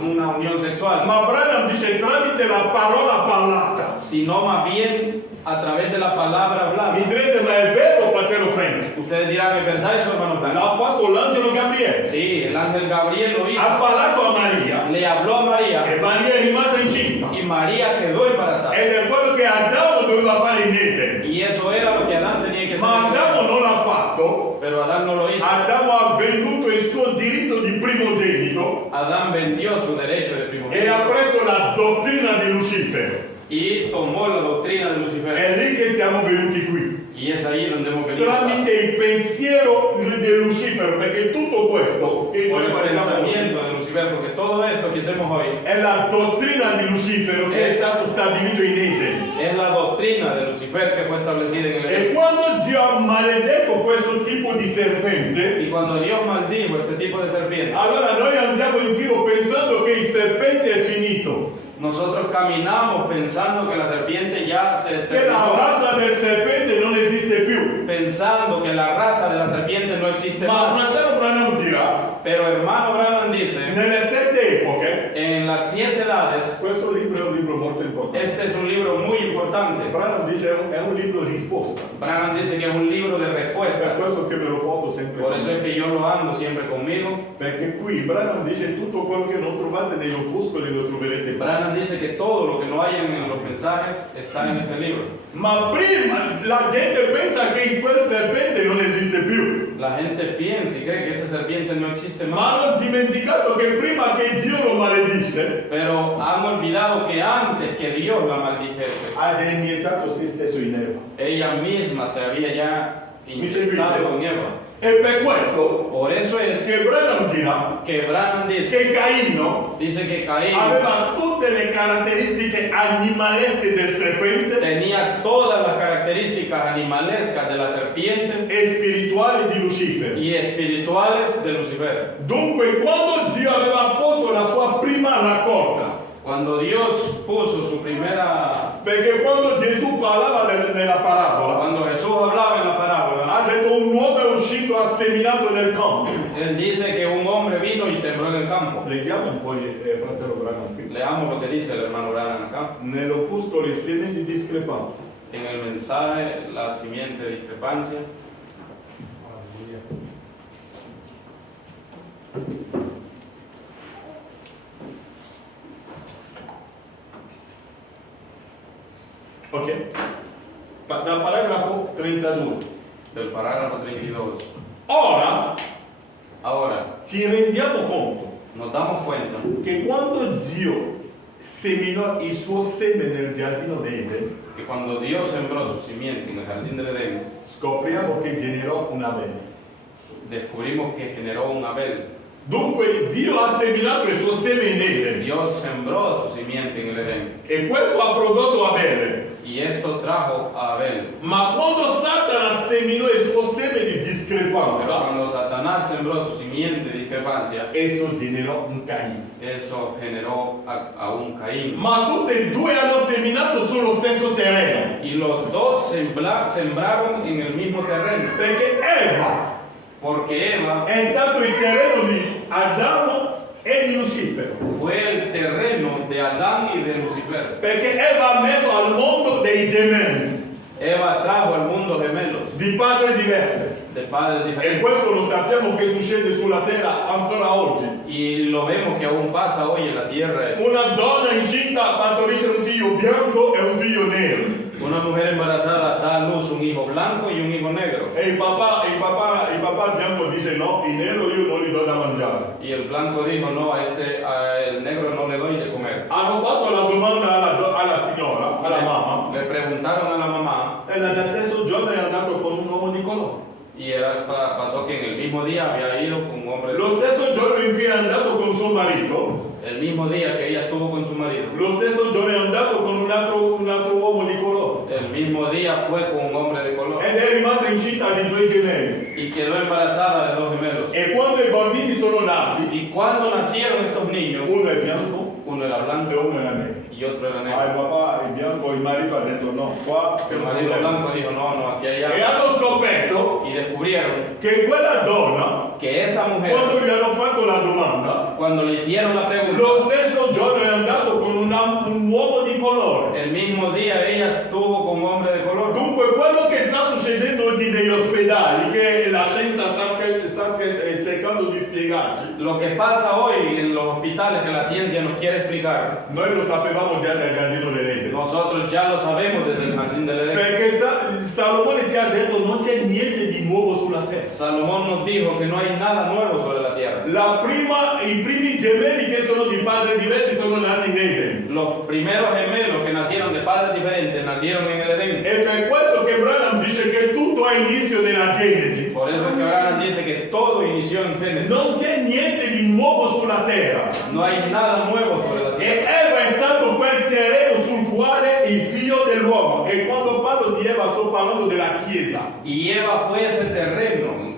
una unión sexual, Ma Branham dice tramite la parola parlata. sino más bien a través de la palabra hablada. Mi direte, ma è vero, fratello Frank? Ustedes dirán, ¿es verdad eso, hermano Frank? L'ha fatto l'angelo Gabriele. Sí, el ángel Gabriel lo Ha hizo. parlato a Maria Le habló a María e Maria è rimasta incinta. y María quedó embarazada. Ed è quello che Adamo doveva fare in Eden. Y eso era lo que Adán tenía que Ma hacer. Adamo non l'ha fatto. Pero Adán no lo hizo. Adamo ha venduto il suo diritto di primogenito Adán vendió su derecho de e primogénito ha preso la dottrina di Lucifero. y tomó la doctrina de Lucifer. È lì che siamo venuti qui. Y es ahí donde hemos venido. Tramite il pensiero di Lucifero, perché tutto questo che Por noi el facciamo pensamiento de Lucifer, porque todo esto que hacemos hoy è la dottrina di Lucifero che è stato stabilito in Eden. es la Lucifer che fu establecido en el E Edén. quando Dio ha maledetto questo tipo di serpente, Y cuando Dios maldijo este tipo de serpiente, allora noi andiamo in giro pensando che il serpente è finito, nosotros caminamos pensando que la serpiente ya se che la terminó, razza del serpente non esiste più. pensando que la raza de la serpiente no existe Ma más. fratello Branham dirà, Pero hermano Branham dice, nelle 7 epoche, en las 7 edades, questo libro è un libro molto importante. este es un libro muy importante. Branham dice è un libro risposta. Branham dice que es un libro de Per respuestas. questo che me lo porto sempre Por con eso me. es que yo lo ando siempre conmigo. Perché qui Branham dice tutto quello che non trovate negli opuscoli lo troverete qua. Branham dice que todo lo que no hay en los mensajes está en este libro. Ma prima la gente pensa che quel serpente non esiste più. La gente piensa y cree que esa serpiente no existe Ma más. hanno dimenticato che prima che Dio lo maledisse, Pero han olvidado que antes que Dios la maldijese, ha iniettato se stesso in Eva. ella misma se había ya inyectado en Eva. E per questo Por eso es che Branham dirà que Branham dice che Caino que Caín aveva tutte le caratteristiche animalesche del serpente tenía todas las características animalescas de la serpiente e spirituali di Lucifero. y espirituales de Lucifer. Dunque, quando Dio aveva posto la sua prima raccolta, Cuando Dios puso su primera, perché quando Gesù parlava nella parabola, cuando Jesús hablaba en la parábola, ha detto un uomo è uscito, ha seminato nel campo. él dice que un hombre vino y sembró en el campo. Leggiamo un po' fratello Branham qui. Leamos lo que dice el hermano Branham acá. Nell'opuscolo seme di discrepanza. En el mensaje, la simiente de discrepancia. Ok? Dal paragrafo 32. Del parágrafo 32. Ora Ahora, ci rendiamo conto nos damos cuenta che quando Dio seminò il suo seme nel giardino d'Eden, que cuando Dios sembró su simiente en el jardín del Edén, scopriamo che generò un Abele. descubrimos que generó un Abel. Dunque Dio ha seminato il suo seme in Eden Dios sembró su simiente en el Edén e questo ha prodotto Abele. y esto trajo a Abel. Ma quando Satana seminò il suo seme di Pero discrepanza, cuando Satanás sembró su simiente de discrepancia, esso generò un Caino. eso generó a un Caín. Ma tutti e due hanno seminato sullo stesso terreno, Y los dos sembraron en el mismo terreno, perché Eva porque Eva è stato il terreno di Adamo e di Lucifero. fue el terreno de Adán y de Lucifer. Perché Eva ha messo al mondo dei gemelli, Eva trajo al mundo gemelos di padri diversi. de padres E diferentes. questo lo sappiamo che succede sulla terra ancora oggi. Y lo vemos que aún pasa hoy en la tierra. Una donna incinta partorisce un figlio bianco e un figlio nero. Una mujer embarazada da a luz un hijo blanco y un hijo negro. E il papà bianco dice no, il nero io non gli do da mangiare. Y el blanco dijo, no, el negro no le doy de comer. Hanno fatto la domanda alla signora, alla mamma, Le preguntaron a la mamá e nello stesso giorno è andato con un uomo di colore. y pasó que en el mismo día había ido con un hombre. Lo stesso giorno in cui è andato con suo marito, El mismo día que ella estuvo con su marido. lo stesso giorno è andato con un altro uomo di colore. El mismo día fue con un hombre de color. Ed è rimasta incinta di 2 gemelli. Y quedó embarazada de 2 gemelos. E quando i bambini sono nati, Y cuando nacieron estos niños, uno è bianco uno era e blanco uno era nero. y otro era Ah, negro. il papà, il bianco, il marito ha detto no, qua c'è El un marido problema. blanco dijo, no, no, aquí hay E algo. hanno scoperto Y descubrieron che quella donna, que esa mujer, quando gli hanno fatto la domanda, cuando le hicieron la pregunta, lo stesso giorno è andato con un uomo di colore. el mismo día ella estuvo con un hombre de color. Dunque quello che sta succedendo oggi negli ospedali, che la scienza sta cercando di spiegarci, Lo que pasa hoy en los hospitales que la ciencia nos quiere explicar, noi lo sapevamo già dal giardino dell'Eden. nosotros ya lo sabemos desde el jardín del Edén. Perché Salomone ti ha detto non c'è niente di nuovo sulla terra. Salomón nos dijo que no hay nada nuevo sobre la tierra. I primi gemelli che sono di padri diversi sono nati in Eden. Los primeros gemelos que nacieron de padres diferentes nacieron en el Edén. E per questo che Branham dice che tutto ha inizio nella Genesi. Por eso es que Abraham dice que todo inició en Génesis. Non c'è niente di nuovo sulla terra. No hay nada nuevo sobre la E tierra. Eva è stato quel terreno sul quale il figlio dell'uomo, e quando parlo di Eva sto parlando della Chiesa. Y Eva fue ese terreno.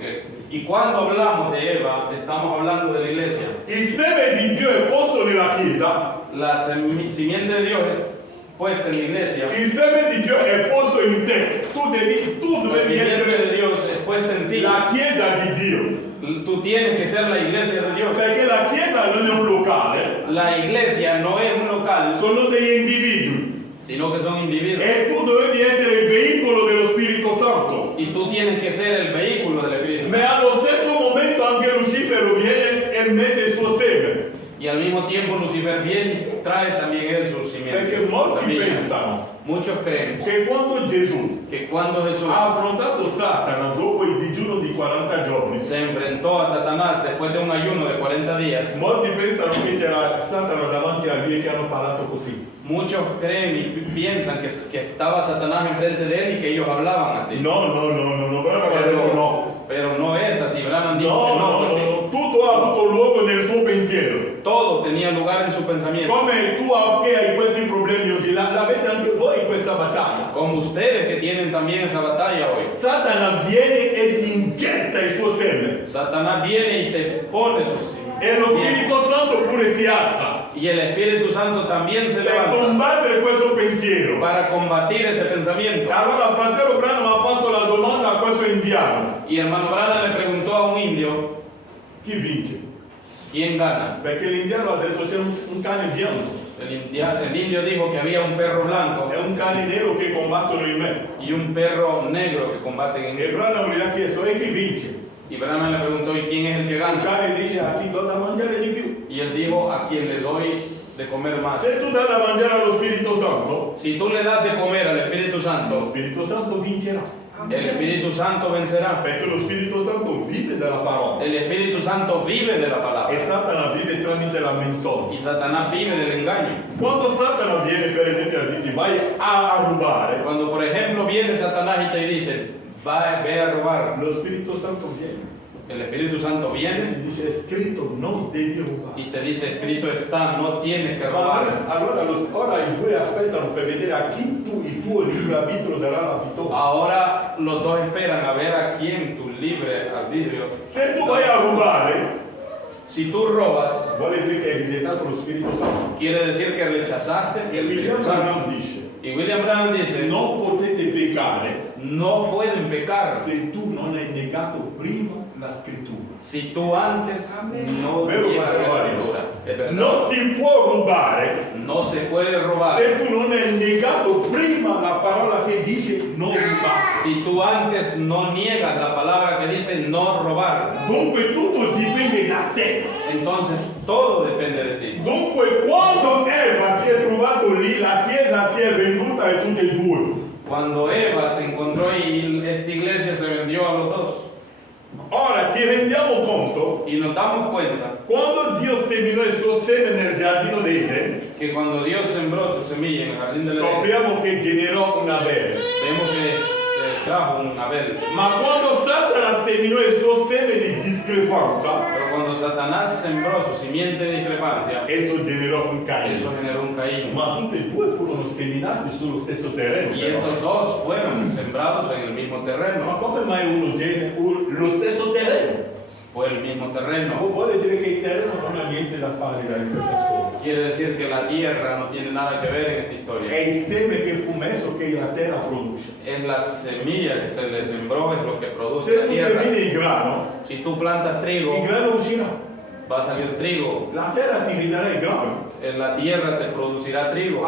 Y cuando hablamos de Eva, estamos hablando de la iglesia. Il seme di Dio è posto nella Chiesa, La simiente de Dios es puesta en la iglesia. il seme di Dio è posto in te. Tu La dovevi simiente de essere Dios es puesta en ti. la Chiesa di Dio. Tú tienes que ser la iglesia de Dios. Perché la Chiesa non è un locale, La iglesia no es un local, sono degli individui. sino que son individuos. E tu dovevi essere il veicolo dello Spirito Santo. Y tú tienes que ser el vehículo del Espíritu. Ma allo stesso momento anche Lucifero viene e mette il suo seme. Y al mismo tiempo Lucifer viene y trae también él su simiente. Perché molti Semilla. pensano Muchos creen che quando Gesù que cuando Jesús ha affrontato Satana dopo il digiuno di 40 giorni, se enfrentó a Satanás después de un ayuno de 40 días, molti pensano che c'era Satana davanti a lui e che hanno parlato così. muchos creen y piensan que estaba Satanás enfrente de él y que ellos hablaban así. No, Branham ha detto no. Pero no es así. Branham dijo No, que no, fue así. tutto ha avuto luogo nel suo pensiero. Todo tenía lugar en su pensamiento. Come tu che hai questi problemi oggi, l'avete anche voi in questa battaglia. Como ustedes que tienen también esa batalla hoy. Satana viene e ti ingetta il suo seme. Satanás viene y te pone sus E lo Spirito Santo pure si alza y el Espíritu Santo también se per levanta combattere questo pensiero. para combatir ese pensamiento. Allora fratello Branham ha fatto la domanda a questo indiano: Y hermano Branham le preguntò a un indio, chi vince? ¿quién gana? Perché l'indiano ha detto c'è un cane bianco El indio dijo que había un perro blanco e un cane nero che combattono in me. y un perro negro que combaten en E él. Branham gli ha chiesto: e chi vince? Y Branham le preguntó, ¿y quién es el que Il gana? cane dice: a chi do da mangiare di più. Y él dijo, a quien le doy de comer más. Se tu dai da mangiare allo Spirito Santo, Si tú le das de comer al Espíritu lo Santo, Spirito Santo vincerà. el Espíritu Santo vencerá. Perché lo Spirito Santo vive dalla parola. El Espíritu Santo vive de la palabra E Satana vive tramite la menzogna. y Satanás vive del engaño. Quando Satana viene per esempio a dirti vai a rubare, Cuando por ejemplo viene Satanás y te dice, ve a robar, lo Spirito Santo viene el Espíritu Santo e viene ti dice: è scritto, non devi rubare. y te dice, escrito está, no tienes que robar. Allora ora i due aspettano per vedere a chi il tuo libero arbitrio darà la vittoria. Ahora los dos esperan a ver a quién tu libre arbitrio. Se tu vai a rubare, Si tú robas, vuole dire che hai rigettato lo Spirito Santo. quiere decir que rechazaste E el William Espíritu Santo. Branham dice: Y William Branham dice, non potete peccare no pueden pecar se tu non hai negato prima la scrittura. si tú antes no Vero, niegas la Padre escritura. Es verdad. Non si può rubare No se puede robar se tu non hai negato prima la parola che dice non rubare. si tú antes no niegas la palabra que dice no robar. Dunque tutto dipende da te. Entonces todo depende de ti. Dunque quando Eva si è trovato lì, la chiesa si è venduta a tutti e due. Cuando Eva se encontró y esta iglesia se vendió a los dos. Ora ci rendiamo conto, Y nos damos cuenta quando Dio seminò il suo seme nel giardino d'Eden, que cuando Dios sembró su semilla en el jardín del Edén, scopriamo che generò un Abele. vemos que trajo un Abel. Ma quando Satana seminò il suo seme di discrepanza, Pero cuando Satanás sembró su simiente de discrepancia, esso generò un Caino. eso generó un Caín. Ma tutti e due furono seminati sullo stesso terreno. Y però. estos dos fueron sembrados en el mismo Ma terreno. come mai uno genera lo stesso terreno? Fue el mismo terreno. Vuole dire che il terreno non ha niente da fare in questa storia. Quiere decir que la tierra no tiene nada que ver en esta È historia. il seme che fu messo che la terra produce. Es la semilla que se le sembró, es lo que produce Se la tu tierra. semini il grano plantas trigo, il grano uscirà. va a salir trigo. La terra ti ridarà il grano. La tierra te producirá trigo.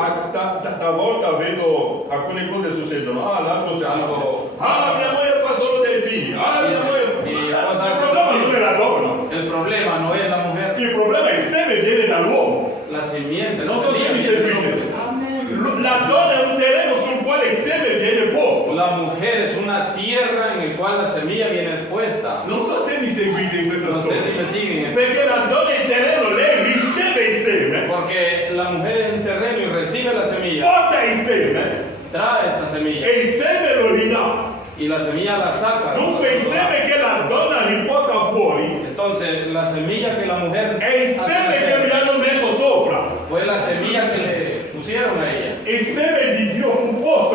Talvolta vedo alcune cose succedono. L'altro si Algo- mia moglie fa solo dei figli. Mia moglie. Y Il cosas problema así. non è la donna. El problema no es la mujer, Il problema è il seme viene dall'uomo. la simiente. Non la so se semilla mi viene del seguite. hombre. La donna è un terreno sul quale il seme viene posto. La mujer es una tierra en la cual la semilla viene puesta. Non so se mi seguite in questa No sé si storia. me siguen. Perché la donna è il terreno, lei riceve il seme, Porque la mujer es el terreno y recibe la semilla, porta il seme trae esta semilla e il seme lo ridà. y la semilla la saca. Dunque il seme che la donna riporta fuori Entonces, la semilla que la mujer è il hace seme che nacer gli hanno messo sopra. fue la semilla que le pusieron a ella. Il seme di Dio fu posto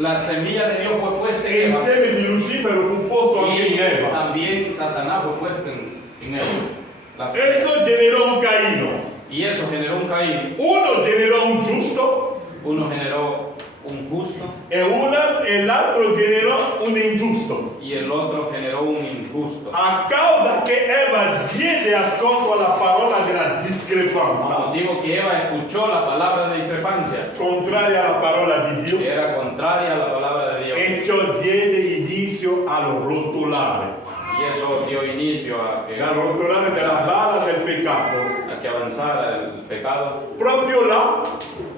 La semilla de Dios fue puesta e en il Eva. seme di Lucifero fu posto anche Y in Eva. también Satanás fue puesto en Eva. La semilla. Eso generò un Caino. Y eso generó un Caín. Uno generò un giusto Uno generó un justo e l'altro generò un ingiusto. y el otro generó un injusto. A causa che Eva diede ascolto alla parola della Por discrepanza, motivo que Eva escuchó la palabra de discrepancia, contraria alla parola di Dio, que era contraria a la palabra de Dios. e ciò diede inizio al rotolare, Y eso dio inicio a dal rotolare della bala del peccato. que avanzara el pecado Proprio là,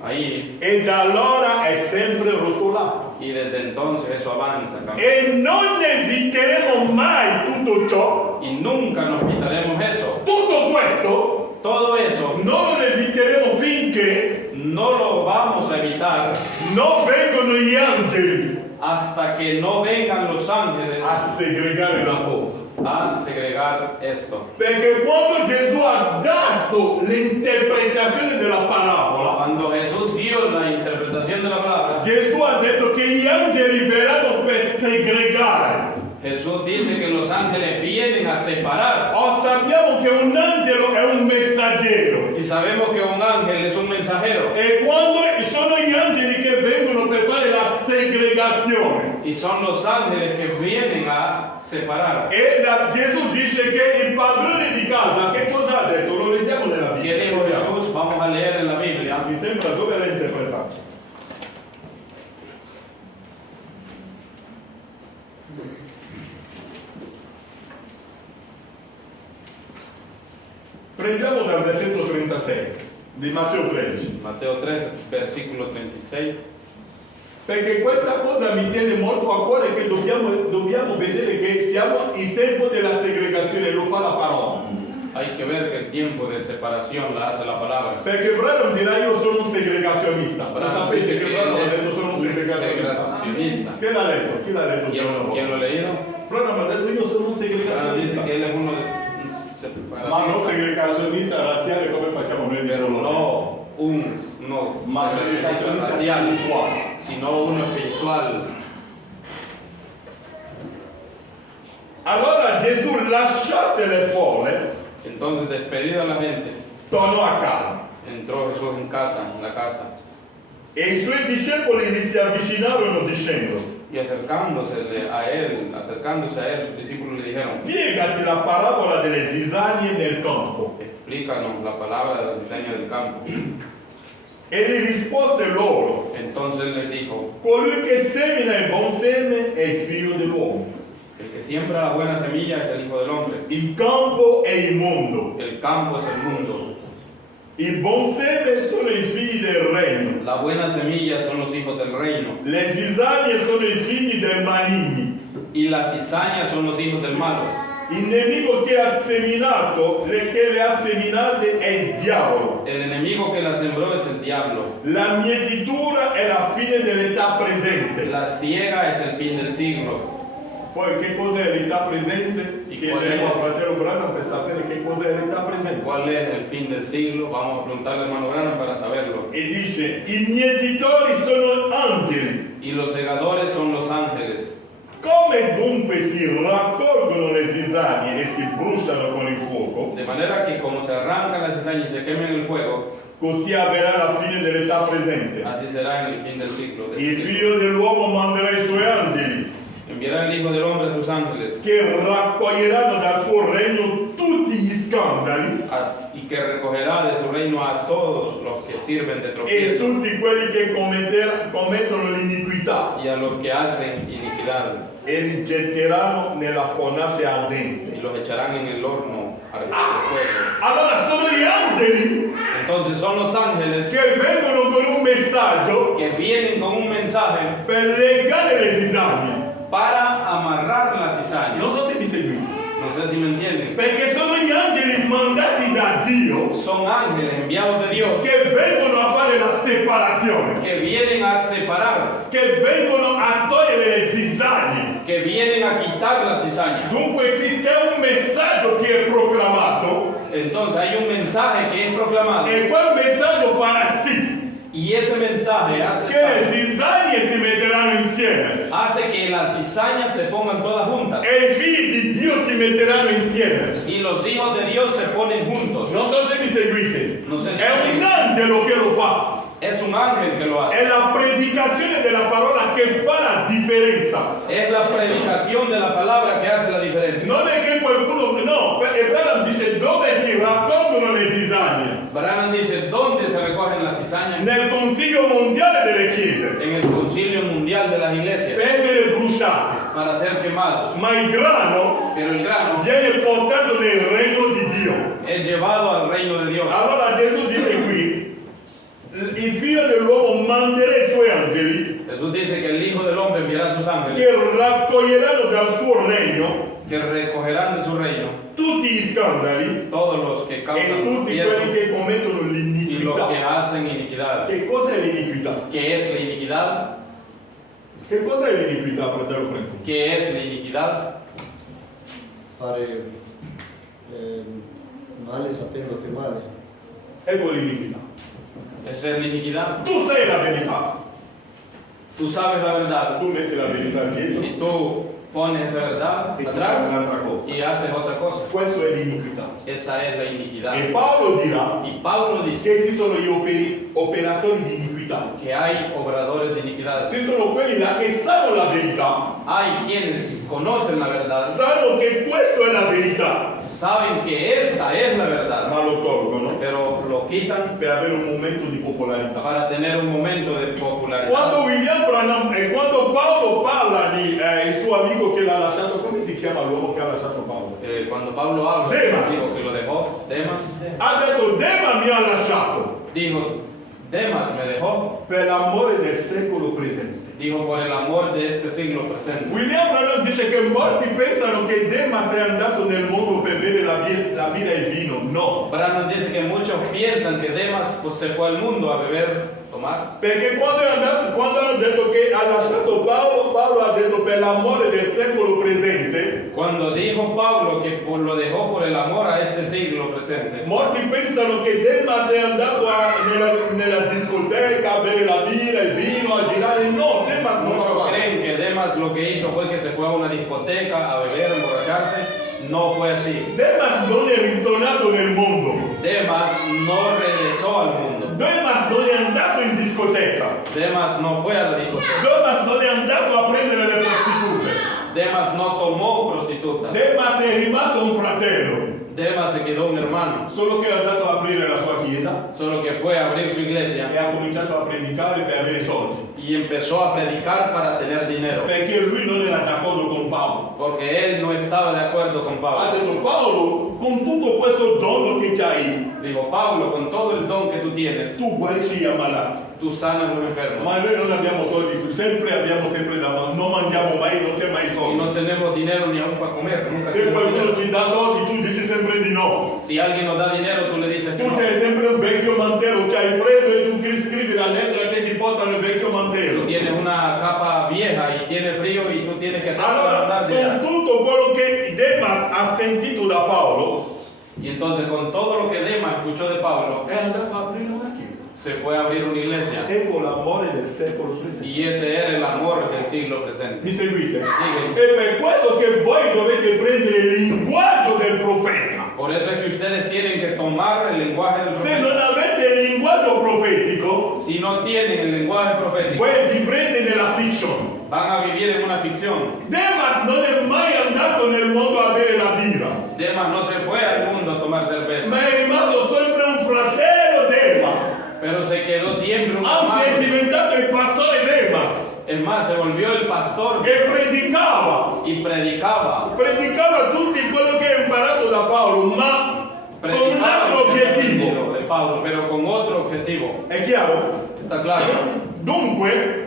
ahí. e da allora è sempre rotolato. Y desde entonces eso avanza. Cambia. E non eviteremo mai tutto ciò, Y nunca nos quitaremos eso. tutto questo Todo eso non lo eviteremo finché no lo vamos a evitar non vengono gli angeli hasta que no vengan los ángeles a segregare la porta. a segregar esto. Perché quando Gesù ha dato l'interpretazione della parabola, Cuando Jesús dio la interpretación de la palabra, Gesù ha detto che gli angeli verranno per segregare. Jesús dice que los ángeles vienen a separar. Sappiamo che un angelo è un messaggero. Y sabemos que un ángel es un mensajero. E quando sono gli angeli che vengono per fare la segregazione. Y son los ángeles que vienen a separar. E Gesù dice che il padrone di casa, che cosa ha detto? Lo leggiamo nella ¿Qué dijo Bibbia. Jesús? Vamos a leer en la Biblia. Mi sembra dove l'ha interpretato. Prendiamo dal versetto 36 di Matteo 13, Mateo 13, versículo 36. perché questa cosa mi tiene molto a cuore, che dobbiamo vedere che siamo in tempo della segregazione, lo fa la parola. Hay que ver que el tiempo de separación la hace la palabra. Perché Branham dirà io sono un segregazionista. Lo Branham sapete dice che che Branham ha él es detto sono un un segregazionista? segregacionista. Chi l'ha letto? Chi l'ha letto? ¿Quién lo ha leído? Branham ha detto io sono un Ahora dice segregazionista. que él es uno de Ma non segregazionista razziale come facciamo noi di pero colore. no Ma segregazionista racial, spirituale. sino uno espiritual. Allora Gesù, lasciate le folle, Entonces, despedida la gente, tornò a casa. entró Jesús en la casa, E i suoi discepoli gli si avvicinarono dicendo: y acercándose a él, sus discípulos le dijeron: spiegati la parabola delle zizzanie nel campo. explícanos la palabra de la cizaña del campo. E gli rispose loro: Entonces les dijo: colui che semina il buon seme è il figlio dell'uomo. el que siembra la buena semilla es el Hijo del Hombre. Il campo è il mondo. El campo es el mundo. Il buon seme sono i figli del regno. La buena semilla son los hijos del reino. Le zizzanie sono i figli del maligno. Y la cizaña son los hijos del malo. Il nemico che le ha seminate è il diavolo. El enemigo que la sembró es el diablo. La mietitura è la fine dell'età presente. La ciega es el fin del siglo. Poi che cos'è l'età presente? E Chiederemo qual è? al fratello Branham per sapere che cos'è l'età presente. ¿Cuál es el fin del siglo? Vamos a preguntarle al hermano Branham para saberlo. E dice: i mietitori sono angeli. Y los segadores son los ángeles. Come dunque si raccolgono le zizzanie e si bruciano con il fuoco, De manera que como se arranca la cizaña y se quema en el fuego, così avverrà la fine dell'età presente. así será en el fin del siglo. Il figlio dell'uomo manderà i suoi angeli, Enviará el Hijo del Hombre a sus ángeles che raccoglieranno dal suo regno tutti gli scandali y que recogerá de su reino a todos los que sirven de e tropiezo tutti quelli che commettono l'iniquità, y a los que hacen iniquidad, e li getteranno nella fornace ardente. y los echarán en el horno ardiente de fuego. Allora sono gli angeli Entonces son los ángeles che vengono con un messaggio que vienen con un mensaje per legare le zizzanie. para amarrar la cizaña. Non so se mi seguite. No sé si me entienden. Perché sono gli angeli mandati da Dio Son ángeles enviados de Dios che vengono a fare la separazione, que vienen a separar, che vengono a togliere le zizzanie. que vienen a quitar la cizaña. Dunque c'è un messaggio che è proclamato Entonces hay un mensaje que es proclamado e quel messaggio farà sì y ese mensaje hace che le zizzanie si metteranno insieme hace que las cizañas se pongan todas juntas. e i figli di Dio si metteranno insieme. Y los hijos de Dios se ponen juntos. Non so se mi seguite. Non so se È mi un angelo che lo fa. Es un ángel que lo hace. È la predicazione della parola che fa la differenza. Es la predicación de la palabra que hace la diferencia. Non è che qualcuno, no, Branham dice dove si raccolgono le cisagne? Branham dice, ¿dónde se recogen las cizañas? Nel Consiglio Mondiale delle Chiese, En el Concilio Mundial de las Iglesias, per essere bruciati. para ser quemados. Ma il grano Pero el grano viene portato nel regno di Dio. es llevado al reino de Dios. Allora Gesù dice qui, il figlio dell'uomo manderà i suoi angeli Jesús dice que el Hijo del Hombre enviará a sus ángeles che raccoglieranno dal suo regno que recogerán de su reino tutti gli scandali todos los que e causan tutti tropiezo quelli che commettono y los que l'iniquità. hacen iniquidad. Che cosa è l'iniquità? ¿Qué es la iniquidad? Che cosa è l'iniquità, fratello Franco? ¿Qué es la iniquidad? Fare male sapendo che male. Ecco l'iniquità. Esa es la iniquidad. Tu sei la verità. Tú sabes la verdad Tu metti la verità dietro y tú pones esa verdad e tu fai atrás un'altra cosa. y haces otra cosa. Questo è l'iniquità. Esa es la iniquidad. E Paolo dirà Y Pablo dice che ci sono gli operatori di iniquità. que hay obradores de iniquidad. Ci sono quelli là che sanno la verità, Hay quienes conocen la verdad, sanno che questa è la verità, saben que esta es la verdad, ma lo tolgono pero lo quitan per avere un momento di popolarità. para tener un momento de popularidad. Quando William Branham e quando Paolo parla di il suo amico che l'ha lasciato, come si chiama l'uomo che ha lasciato Paolo? Cuando Pablo habla, Demas. dijo que lo dejó, Demas, Ha detto Dema mi ha lasciato dijo, Demas me dejó, per l'amore del secolo presente. dijo por el amor de este siglo presente. William Branham dice che molti pensano che Demas è andato nel mondo per bere la birra e il vino. No, Branham dice que muchos piensan que Demas pues, se fue al mundo a beber, tomar, perché quando hanno detto che ha lasciato Paolo, Paolo ha detto per l'amore del secolo presente. cuando dijo Pablo que lo dejó por el amor a este siglo presente. Molti pensano che Demas è andato nella discoteca a bere la birra, il vino, a girare. No, Demas non Muchos va. creen que Demas lo que hizo fue que se fue a una discoteca a beber, a emborracharse. No fue así. Demas non è ritornato nel mondo. Demas no regresó al mundo. Demas non è andato in discoteca. Demas no fue a la discoteca. Demas non è andato a prendere le prostitute. Demas no tomó prostitutas. Demas è rimasto un fratello. Demas se quedó un hermano. Solo che è andato a aprire la sua chiesa Solo que fue a abrir su e iglesia ha cominciato a predicare per avere soldi. y empezó a predicar para tener dinero. Perché lui non era d'accordo con Paolo. Porque él no estaba de acuerdo con Ha Pablo. detto Paolo, con tutto questo dono che c'hai, Digo, Pablo, con todo el don que tú tienes, tu guarisci gli ammalati. tú sanas los enfermos. Ma noi non abbiamo soldi, abbiamo sempre da non mangiamo mai, non c'è mai Y soldi. no tenemos dinero ni aún para comer. Nunca Se tenemos qualcuno dinero. ti dà soldi, tu dici sempre di no. Si alguien nos da dinero, tú le dices que Tu no. c'hai sempre un vecchio mantello, c'hai freddo e tu scrivi la lettera che ti portano il vecchio Tú mantello. tienes una capa vieja y tiene frío y tú tienes que hacer para Allora, andar de con allá. tutto quello che Demas ha sentito da Paolo, Y entonces con todo lo que Demas escuchó de Pablo, è andato a aprire una chiesa. se fue a abrir una iglesia. Ecco l'amore del secolo presente. Y ese era el amor del siglo presente. Mi seguite? Sì. È per questo che voi dovete prendere il linguaggio del profeta. Por eso es que ustedes tienen que tomar el lenguaje del Se non profeta. avete il linguaggio profetico, Si no tienen el lenguaje profético, voi vivrete nella fiction. van a vivir en una ficción. Demas non è mai andato nel mondo a bere la birra, Demas no se fue al mundo a tomar cerveza, ma è rimasto sempre un fratello Demas. pero se quedó siempre un Anzi, è hermano. diventato il pastore Demas Es más, se volvió el pastor e predicava. y predicaba. Predicava tutto quello che ha imparato da Paolo, ma con un Predicaba altro lo que había obiettivo. aprendido de Pablo, pero con otro objetivo. È chiaro? ¿Está claro? Dunque,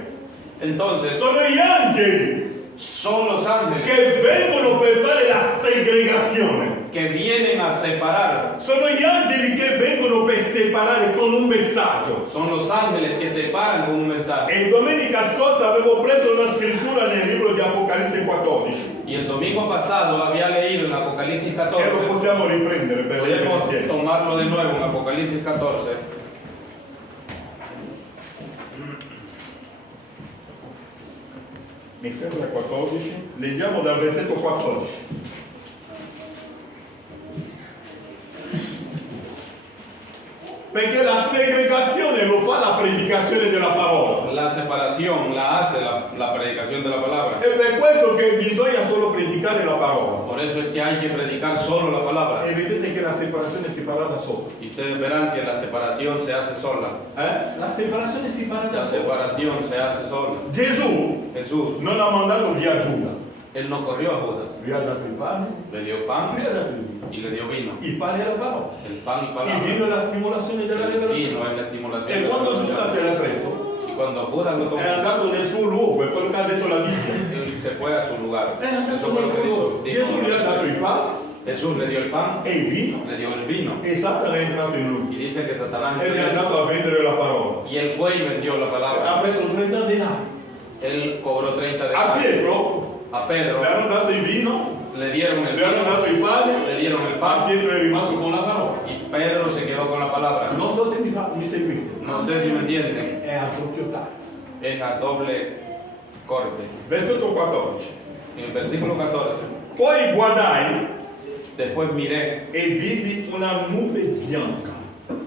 Entonces, sono gli angeli son los ángeles che vengono per fare la segregazione. que vienen a separar. Sono gli angeli che vengono per separare con un messaggio. Son los ángeles que separan con un mensaje. E domenica scorsa avevo preso una scrittura nel libro di Apocalisse 14 Y el domingo pasado había leído en Apocalipsis e lo 14. possiamo riprendere per leggere Podemos insieme. tomarlo de nuevo en Apocalipsis 14. mi sembra 14, leggiamo dal versetto 14. Perché la segregazione lo fa la predicazione della parola. La separación la hace la predicación de la palabra. È per questo che bisogna solo predicare la parola. Por eso es que hay que predicar solo la palabra. E vedete che la separazione si farà da sola. Y ustedes verán que la separación se hace sola. La separazione si farà da La sola. separación se hace sola. Gesù Jesús, non ha mandato via Giuda. él no corrió a Judas. Lui ha dato il pane, Le dio lui pan ha dato il vino. y le dio vino. Il pane è la parola. El pan y Il palabra. vino è la stimolazione della El vino rivelazione. es la estimulación. E de la quando Giuda revelación. se l'ha preso, Y cuando Judas lo tomó, è andato nel suo luogo, è quello che ha detto la Bibbia. él se fue a su lugar. È Eso andato fue nel lo suo que luogo. dijo. Gesù gli ha dato il pane Jesús le dio el pan, e il vino le dio el vino. e Satana è entrato in lui. Y dice que Satanás Ed è andato a vendere la parola. y él fue y vendió la Ha palabra. preso 30 denari. Él cobró 30 A denarios. Pietro A Pedro le hanno dato il vino, le dieron el le hanno dato il vino, pane, le dieron el ma pan Pietro è rimasto con la parola. y Pedro se quedó con la palabra. Non so se mi seguite. No sé si me entienden. È a doppio taglio. Es a doble corte. Versetto 14. En el versículo 14. Poi guardai Después miré e vidi una nube bianca,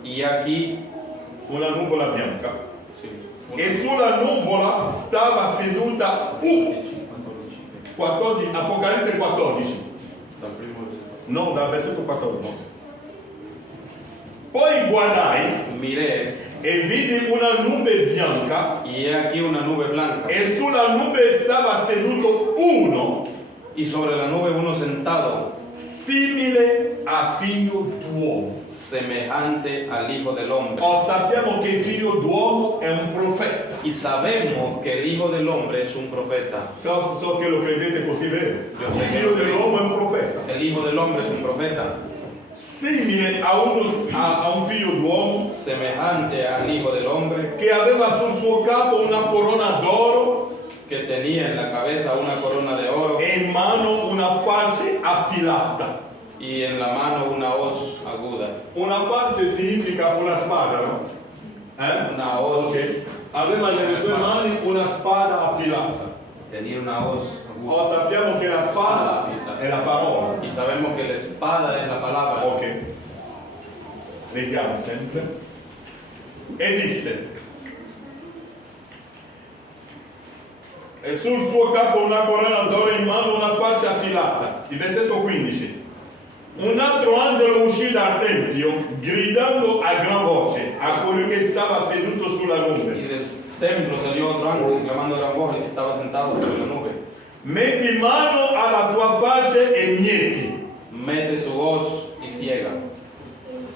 y aquí una nuvola bianca, sí, e sulla nuvola stava seduta 14, Apocalisse 14, Dal primo versículo. no, dal versetto 14. Poi guardai Miré e vidi una nube bianca y he aquí una nube blanca e sulla nube stava seduto uno y sobre la nube uno sentado simile a figlio d'uomo. semejante al Hijo del Hombre. Sappiamo che il figlio d'uomo è un profeta. Y sabemos que el Hijo del Hombre es un profeta. So che lo credete così vero. Io so Il che figlio lo credo. dell'uomo è un profeta. El Hijo del Hombre es un profeta, Simile a un figlio d'uomo semejante al Hijo del Hombre, che aveva sul suo capo una corona d'oro que tenía en la cabeza una corona de oro e in mano una falce affilata. y en la mano una hoz aguda. Una falce significa una spada, no? Una hoz. Ok. Aveva nelle sue mani una spada affilata. Tenía una hoz aguda. Sappiamo che la spada è la parola. Y sabemos que la espada es la palabra. Ok. Leggiamo sempre. E disse, e sul suo capo una corona d'oro, in mano una falce affilata. Il versetto 15. Un altro angelo uscì dal tempio gridando a gran voce a colui che stava seduto sulla Y nube. del templo salió otro ángel clamando a gran voz, el que estaba sentado sobre la nube. Metti mano alla tua falce e mieti, Mete tu hoz y ciega,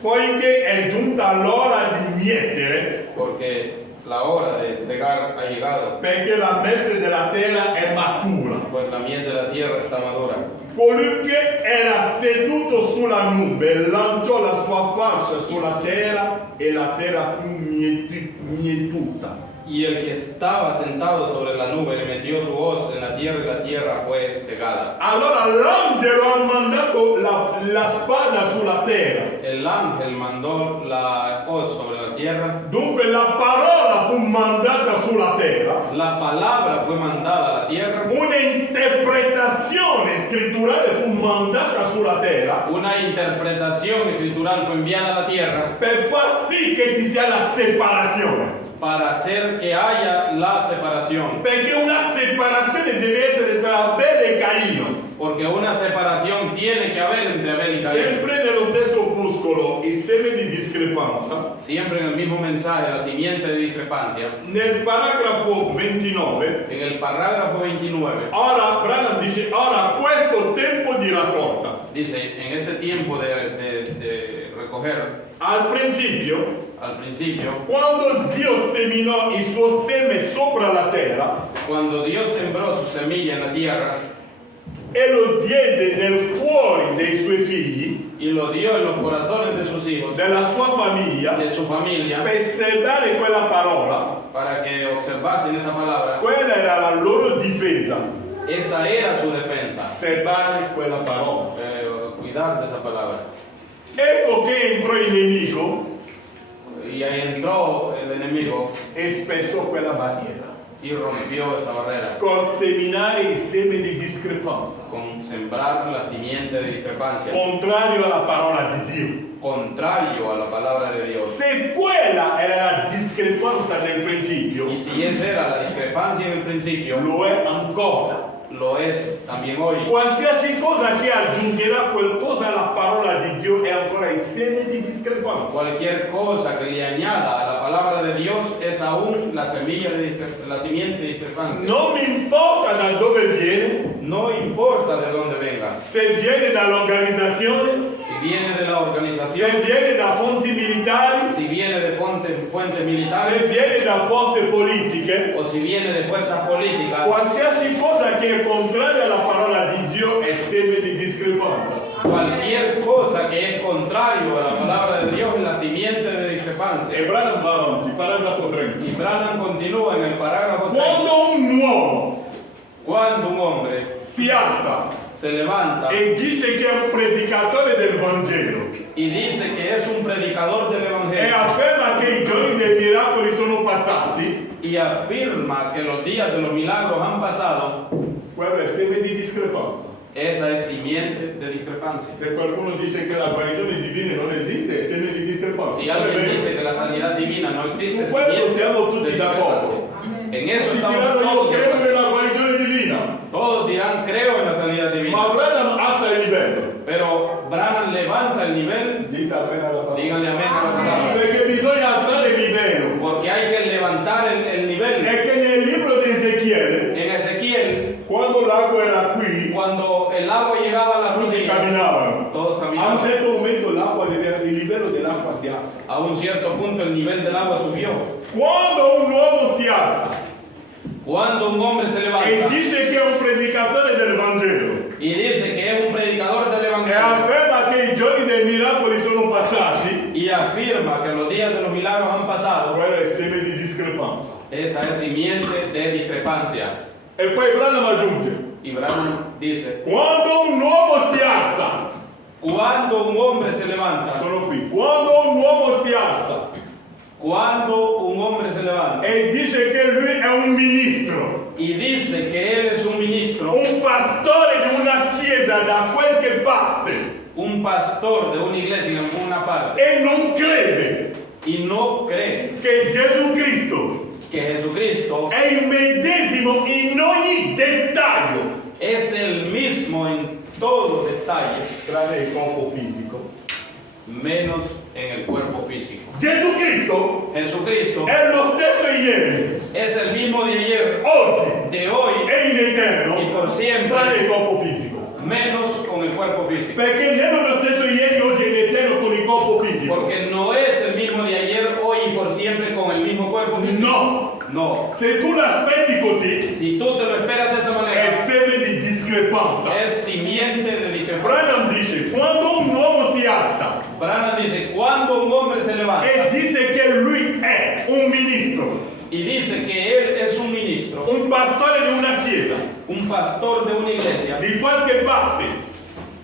poiché è giunta l'ora di mietere, porque la hora de cegar ha llegado, perché la messe della terra è matura. pues la miel de la tierra está madura. Colui che era seduto sulla nube lanciò la sua falce sulla terra e la terra fu mietuta. Y el que estaba sentado sobre la nube le metió su hoz en la tierra y la tierra fue cegada. Allora l'angelo ha mandato la spada sulla terra. El ángel mandó la hoz sobre la tierra, Dunque la parola fu mandata sulla terra. la palabra fue mandada a la tierra, Una interpretazione scritturale fu mandata sulla terra una interpretación escritural fue enviada a la tierra per far sì che ci sia la separazione. para hacer que haya la separación. Perché una separazione deve essere tra Abele e Caino. Porque una separación tiene que haber entre Abel y Caín. Sempre nello stesso opuscolo, il seme di discrepanza. Siempre en el mismo mensaje, la simiente de discrepancia. Nel paragrafo 29, En el parágrafo 29 ora Branham dice, ora questo tempo di raccolta. dice, en este tiempo de recoger, Al principio, al principio, quando Dio seminò il suo seme sopra la terra cuando Dios sembró su semilla en la tierra e lo diede nel cuore dei suoi figli, y lo dio en los corazones de sus hijos, della sua famiglia, de su familia, per serbare quella parola, para que observasen esa palabra, quella era la loro difesa, esa era su defensa, serbare quella parola. cuidar de esa palabra. Ecco che entrò il nemico Y ahí entró el enemigo e spesso quella barriera. y rompió esa barrera col seminare il seme di discrepanza, con sembrar la simiente de discrepancia, contrario alla parola di Dio. contrario a la palabra de Dios. Se quella era la discrepanza del principio, Y si esa era la discrepancia en el principio, lo è ancora. lo es también hoy. Qualsiasi cosa che aggiungerà qualcosa alla parola di Dio è ancora il seme di discrepanza. Cualquier cosa que le añada a la palabra de Dios es aún la semilla la simiente de discrepancia. Non mi importa da dove viene, No importa de dónde venga, se viene dall'organizzazione, si viene de la se organización, viene da fonti militari, si viene de fuentes se militares viene da forze politiche, o si viene de fuerzas políticas. qualsiasi cosa che è contraria alla parola di Dio è seme di discrepanza. Cualquier cosa que es contrario a la palabra de Dios es la simiente de discrepancia. E Branham va avanti, paragrafo 30. Y Branham continúa en el parágrafo 3. Quando un uomo Cuando un hombre si alza se levanta e dice che è un predicatore del Vangelo y dice que es un predicador del e Evangelio afferma che i giorni dei miracoli sono passati, y afirma que los días de los milagros han pasado, quello è seme di discrepanza. esa es simiente de discrepancia. Se qualcuno dice che la guarigione divina non esiste, è seme di discrepanza. Si Non è alguien vero. dice que la sanidad divina no existe, Su questo simiente siamo de tutti discrepancia. d'accordo. En eso Tutti estamos diranno io todos de credo acuerdo. nella guarigione divina, Todos dirán creo en la sanidad divina, ma Branham alza il livello. pero Branham levanta el nivel. Dite appena la parola. Díganle amén a la palabra. Perché bisogna alzare il livello. Porque hay que levantar el nivel. È che nel libro di Ezechiele, En Ezequiel, quando l'acqua era qui, cuando el agua llegaba a la tutti rodilla, camminavano. todos A un caminaban. certo momento il livello dell'acqua si alza. A un cierto punto el nivel del agua subió. Quando un uomo si alza Cuando un hombre se e levanta dice che è un predicatore del Vangelo y dice que es un predicador del e Evangelio afferma che i giorni dei miracoli sono passati, y afirma que los días de los milagros han pasado, quello è seme di discrepanza. esa es simiente de discrepancia. E poi Branham aggiunge, Y Branham dice, quando un uomo si alza, cuando un hombre se levanta, sono qui, quando un uomo si alza cuando un hombre se levanta e dice che lui è un ministro, y dice que él es un ministro, un pastore di una chiesa da qualche parte un pastor de una iglesia en alguna parte e non crede y no cree che Gesù Cristo que Jesucristo è il medesimo in ogni dettaglio, es el mismo en todo detalle, tranne il corpo fisico. menos en el cuerpo físico. Gesù Cristo Jesucristo è lo stesso ieri, es el mismo de ayer, oggi de hoy e in eterno, y por siempre, tranne il corpo fisico. menos con el cuerpo físico. Perché non è lo stesso ieri, oggi e in eterno con il corpo fisico. Porque no es el mismo de ayer, hoy y por siempre con el mismo cuerpo físico. No, No. se tu l'aspetti così, Si tú te lo esperas de esa è manera, seme di discrepanza. es simiente de discrepancia. Branham dice, quando un uomo si alza Branham dice, cuando un hombre se levanta e dice che lui è un ministro, y dice que él es un ministro, un pastore di una chiesa, un pastor de una iglesia, di qualche parte,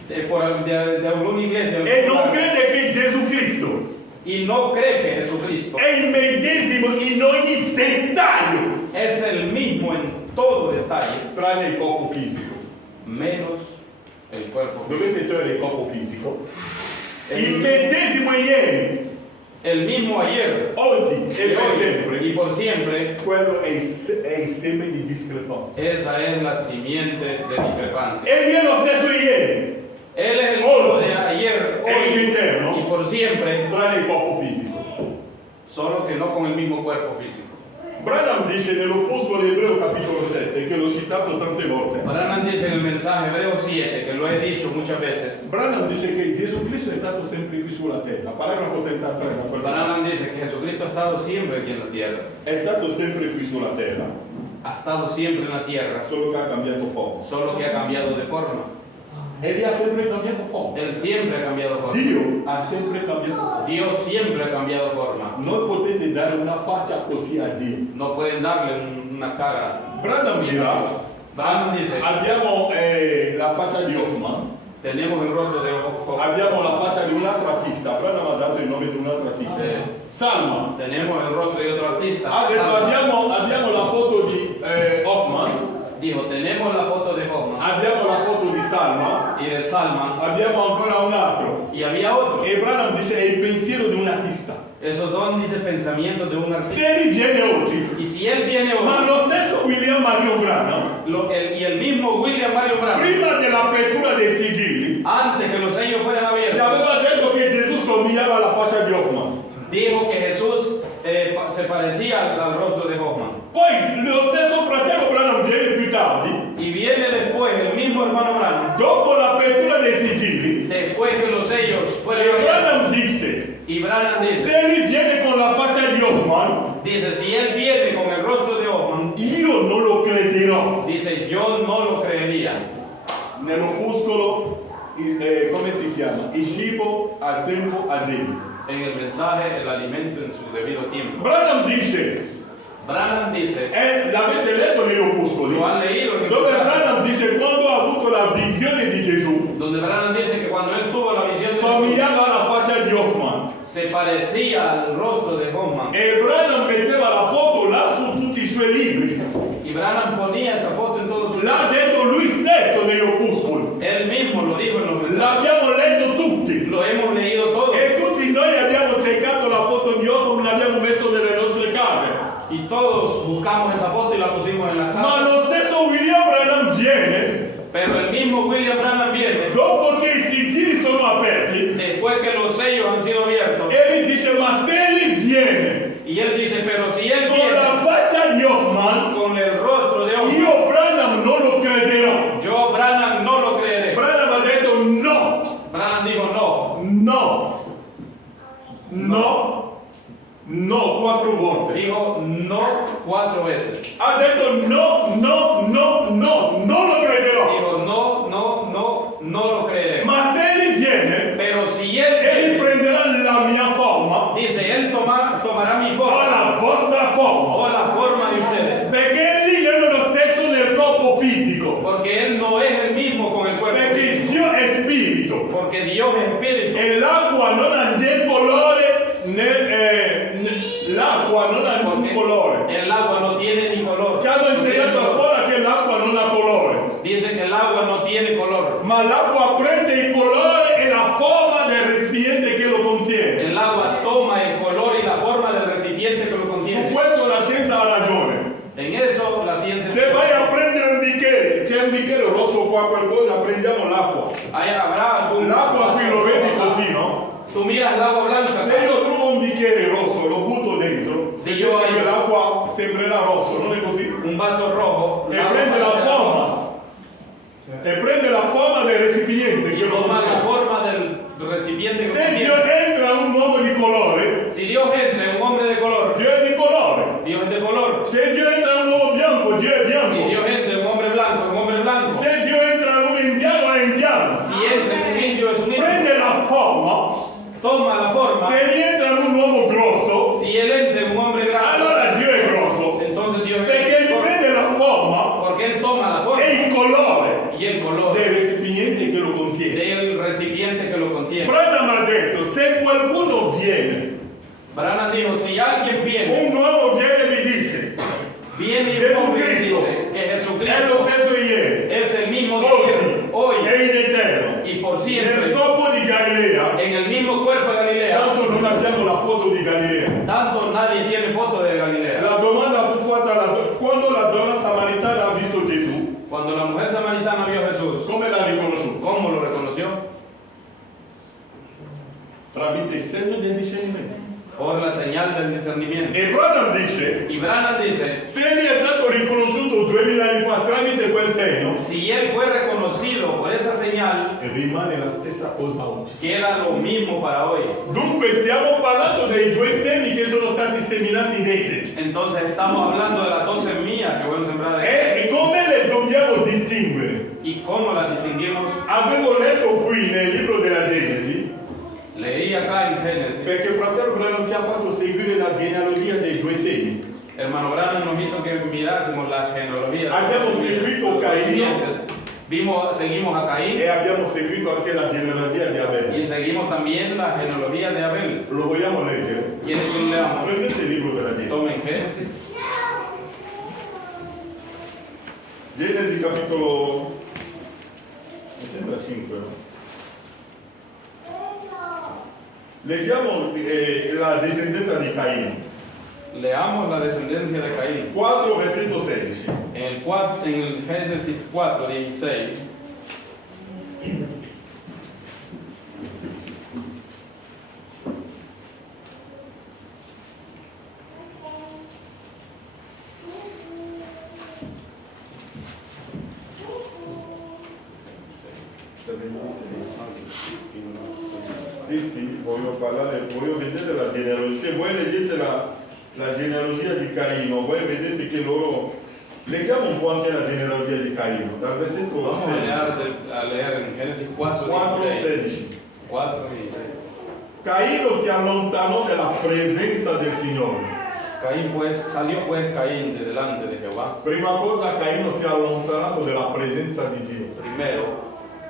de alguna iglesia, e non crede che Gesù Cristo y no cree que Jesucristo è il medesimo in ogni dettaglio, es el mismo en todo detalle, tranne il corpo fisico. menos el cuerpo físico. Dovete togliere il corpo fisico. Il medesimo ieri, El mismo ayer, oggi e y per hoy, y sempre, por siempre, quello è il seme di discrepanza. esa es la simiente de discrepancia. Egli è lo stesso ieri, Él es el mismo de ayer, e in hoy eterno, y por siempre, tranne il corpo fisico. solo que no con el mismo cuerpo físico. Branham dice nell'Opuscolo Ebreo capitolo 7, che l'ho citato tante volte, Branham dice en el mensaje Hebreo 7, que lo he dicho muchas veces, Branham dice che Gesù Cristo è stato sempre qui sulla terra, paragrafo 33, da quel Branham dice que Jesucristo ha estado siempre aquí en la tierra, è stato sempre qui sulla terra, ha estado siempre en la tierra, solo che ha cambiato forma. solo que ha cambiado de forma. Egli ha sempre cambiato forma. Él siempre ha cambiado forma. Dio ha sempre cambiato forma. Dios siempre ha cambiado forma. Non potete dare una faccia così a Dio. No pueden darle una cara. Branham dirà, Branham dice, abbiamo la faccia di Hoffman, tenemos el rostro de abbiamo la faccia di un altro artista, Branham ha dato il nome di un altro artista. Sí. Salma. Tenemos el rostro de otro artista. Ha detto Salma. abbiamo la foto di Dijo, tenemos la foto de Hoffman abbiamo la foto di Salma, y de Salman, abbiamo ancora un altro. y había otro. E Branham dice è il pensiero di un artista. Esos son, dice, pensamientos de un artista. Se lui viene oggi, Y si él viene ma hoy, lo stesso William Marion Branham, y el mismo William Marion Branham, prima dell'apertura dei sigilli, antes que los sellos fueran ci abiertos, aveva detto che Gesù somigliava alla faccia di Hoffman. dijo que Jesús se parecía al rostro de Hoffman. Poi lo stesso fratello Branham viene più tardi, Y viene después el mismo hermano Branham, dopo l'apertura dei sigilli, después que los sellos fueran e abiertos. Branham dice, Y Branham dice, se lui viene con la faccia di Hoffman, dice, si él viene con el rostro de Hoffman, io non lo crederò. dice, yo no lo creería. Nell'opuscolo, come si chiama? Il cibo al tempo addebito. En el mensaje, el alimento en su debido tiempo. Branham dice, Branham dice, l'avete letto negli opuscoli? lo han leído en el Dove mensaje, Branham dice quando ha avuto la visione di Gesù, donde Branham dice que cuando él tuvo la visión de Jesús, somigliava alla faccia di Hoffman. se parecía al rostro de Hoffman. E Branham metteva la foto là su tutti i suoi libri. Y Branham ponía esa foto en todos sus L'ha detto lui stesso negli opuscoli. Él mismo lo dijo en los mensajes. L'abbiamo letto tutti. Lo hemos leído todo. E tutti noi abbiamo cercato la foto di Hoffman, l'abbiamo messo nelle nostre case. Y todos buscamos esa foto y la pusimos en la Ma casa. lo stesso William Branham viene, Pero el mismo William Branham viene, dopo che i sigilli sono aperti, después que los sellos han sido abiertos. e gli dice, ma se lui viene Y él dice, pero si él con la viene faccia di Hoffman, con el rostro de Hoffman, io Branham non lo crederò. yo Branham no lo creeré. Branham ha detto no, Branham dijo no. no, no, no, 4 volte. Dijo no 4 veces. Ha detto no, no, no, no, non lo crederò. Dijo no, no, no, no lo creeré. Ma se lui viene, Pero si él egli viene, prenderà la mia forma dice, él tomará mi o forma la vostra forma. o la forma de ustedes. Perché egli non è lo stesso nel corpo fisico. Porque él no es el mismo con el cuerpo. Perché físico. Dio è spirito. Porque Dios es espíritu. E l'acqua non ha né colore l'acqua non ha un Porque colore. el agua no tiene ni color. Ci hanno insegnato a scuola che l'acqua non ha colore. Dice que el agua no tiene color. Ma l'acqua prende il colore e la forma del recipiente che lo contiene. El agua toma el color y la forma del recipiente que lo Su contiene. questo la scienza ha ragione. En eso la ciencia. Se vai a prendere un bicchiere, c'è un bicchiere rosso qua, qualcosa, prendiamo l'acqua. Habrá algún. L'acqua qui lo vedi così, no? Tú miras el agua blanca. Se io trovo un bicchiere rosso, lo butto dentro, Sì, io- vedete che l'acqua sembrerà rosso, non è così? Un vaso rojo. E agua prende la será forma. roja. E prende la forma del recipiente Y che lo toma la contiene. forma del recipiente que Se Dio contiene. entra un uomo di colore, Si Dios entra en un hombre de color, Dio è di colore. Dios es de color. Se Dio entra un uomo bianco, Dio è Si bianco. Dios entra en un hombre blanco, es un hombre blanco. Se Dio entra un indiano, è indiano. Si entra en un indio, es un indio. Prende la forma. Toma la forma. Se rientra in un uomo grosso, Si él entra en un hombre grande, allora Dio è grosso. entonces Dios Perché es gli prende la forma porque él toma la forma e il colore y el color del recipiente che lo contiene. del recipiente que lo contiene. Branham ha detto, se qualcuno viene, Branham dijo, si alguien viene, un uomo viene e mi dice, viene y Gesù un hombre y Cristo dice que è lo Jesucristo stesso ieri, es el mismo de oggi ayer, hoy e in eterno. y por Nel siempre, corpo di Galilea, en el mismo cuerpo de Galilea. tanto non abbiamo la foto di Galilea. Tanto nadie tiene foto de Galilea. La domanda fu fatta quando la donna samaritana ha visto Gesù, Cuando la mujer samaritana vio a Jesús, come l'ha riconosciuto? ¿cómo lo reconoció? Tramite il segno del discernimento. Por la señal del discernimiento. E Branham dice, Y Branham dice, se egli è stato riconosciuto 2000 anni fa tramite quel segno, si él fue reconocido por esa señal, rimane la stessa cosa oggi. queda lo mismo para hoy. Dunque stiamo parlando dei 2 semi che sono stati seminati in Eden. Entonces estamos hablando de las 2 semillas que fueron sembradas. E come le dobbiamo distinguere? ¿Y cómo las distinguimos? Avevo letto qui nel libro della Genesi, Leí acá en Génesis. perché fratello Branham ci ha fatto seguire la genealogia dei 2 semi. Hermano Branham nos hizo que mirásemos la genealogía. Abbiamo seguito Los Caino. siguientes. Seguimos a Caín E abbiamo seguito anche la genealogia di Abele. y seguimos también la genealogía de Abel. Lo vogliamo leggere? ¿Quieren que lo leamos? Prendete il libro della Genesi. Tomen Génesis. Genesi capitolo, mi sembra 5, no? Leggiamo la discendenza di Caino. Leamos la descendencia de Caín. 4, versetto 16. En el Génesis 4, 16. Sì, voglio vedere la genealogia. Se voi leggete la genealogia di Caino, voi vedete che loro... Leggiamo un po' anche la genealogia di Caino, dal versetto Vamos 16. a leer en Génesis 4, 4, 16. 16. 4, 16. Caino si allontanò dalla presenza del Signore. Salió pues Caín de delante de Jehová. Prima cosa, Caino si è allontanato dalla presenza di Dio. Primero,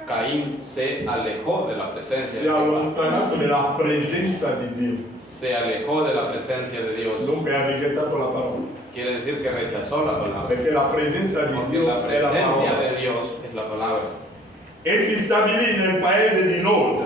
Caín se alejó de la presencia Si de è Jehová. allontanato dalla presenza di Dio. Se alejó de la presencia de Dios. Dunque ha rigettato la parola. Quiere decir que rechazó la palabra. Perché la presenza di Porque Dio la è la presencia parola. de Dios es la palabra. E si stabilì nel paese di Nod,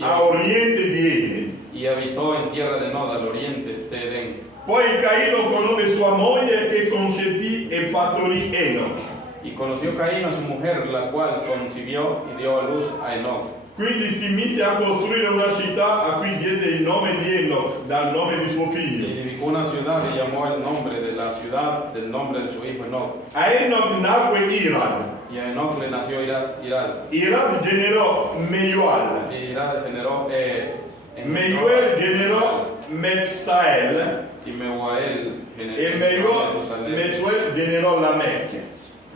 a oriente di Eden. Y habitó en tierra de Nod, al oriente de Edén. Poi Caino conobbe sua moglie che concepì e partorì Enoch. Y conoció Caín a su mujer, la cual concibió y dio a luz a Enoch. Quindi si mise a costruire una città a cui diede il nome di Enoch, dal nome di suo Y figlio. edificó una ciudad y llamó el nombre de la ciudad del nombre de su hijo Enoch. A Enoch nacque Irad. Y a Enoch le nació Irad. Irad generò Meual. Y Irad generó Meuel generò Metsael. y Mehuael E generó Metusael. Mesuel generò Lamech.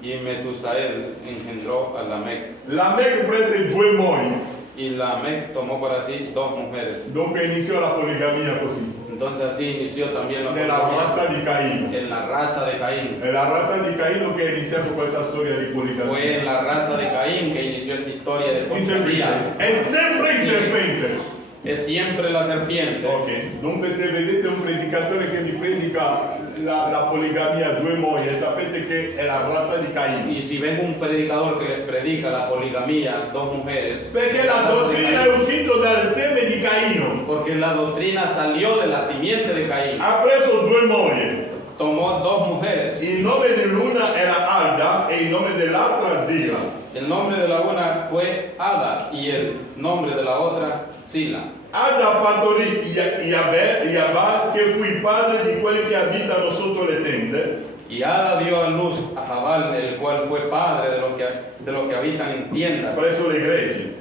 Y Metusael engendró a Lamec. Lamech prese due mogli. Y Lamec tomó para sí 2 mujeres. Dunque iniziò la poligamia così. Entonces así inició también la Nella poligamia razza di Caino. en la raza de Caín. È la razza di Caino che ha iniziato questa storia di Fue poligamia. en la raza de Caín que inició esta historia de Il poligamia. serpente. È sempre il serpente. Es siempre la serpiente. Ok, dunque se vedete un predicatore che vi predica la poligamia a 2 mogli, sapete che è la razza di Caino. Y si ven un predicador que les predica la poligamia, 2 mujeres, Perché la dottrina è uscita dal seme di Caino. porque la doctrina salió de la simiente de Caín. Ha preso 2 mogli. Tomó 2 mujeres. Il nome dell'una era Alda e il nome dell'altra Zila. El nombre de la una fue Ada y el nombre de la otra Sila. Ada partorì Yabal, che fu il padre di quelli che abitano sotto le tende. Y Ada dio a luz a Jabal, el cual fue padre de los que habitan en tiendas Presso le greggi.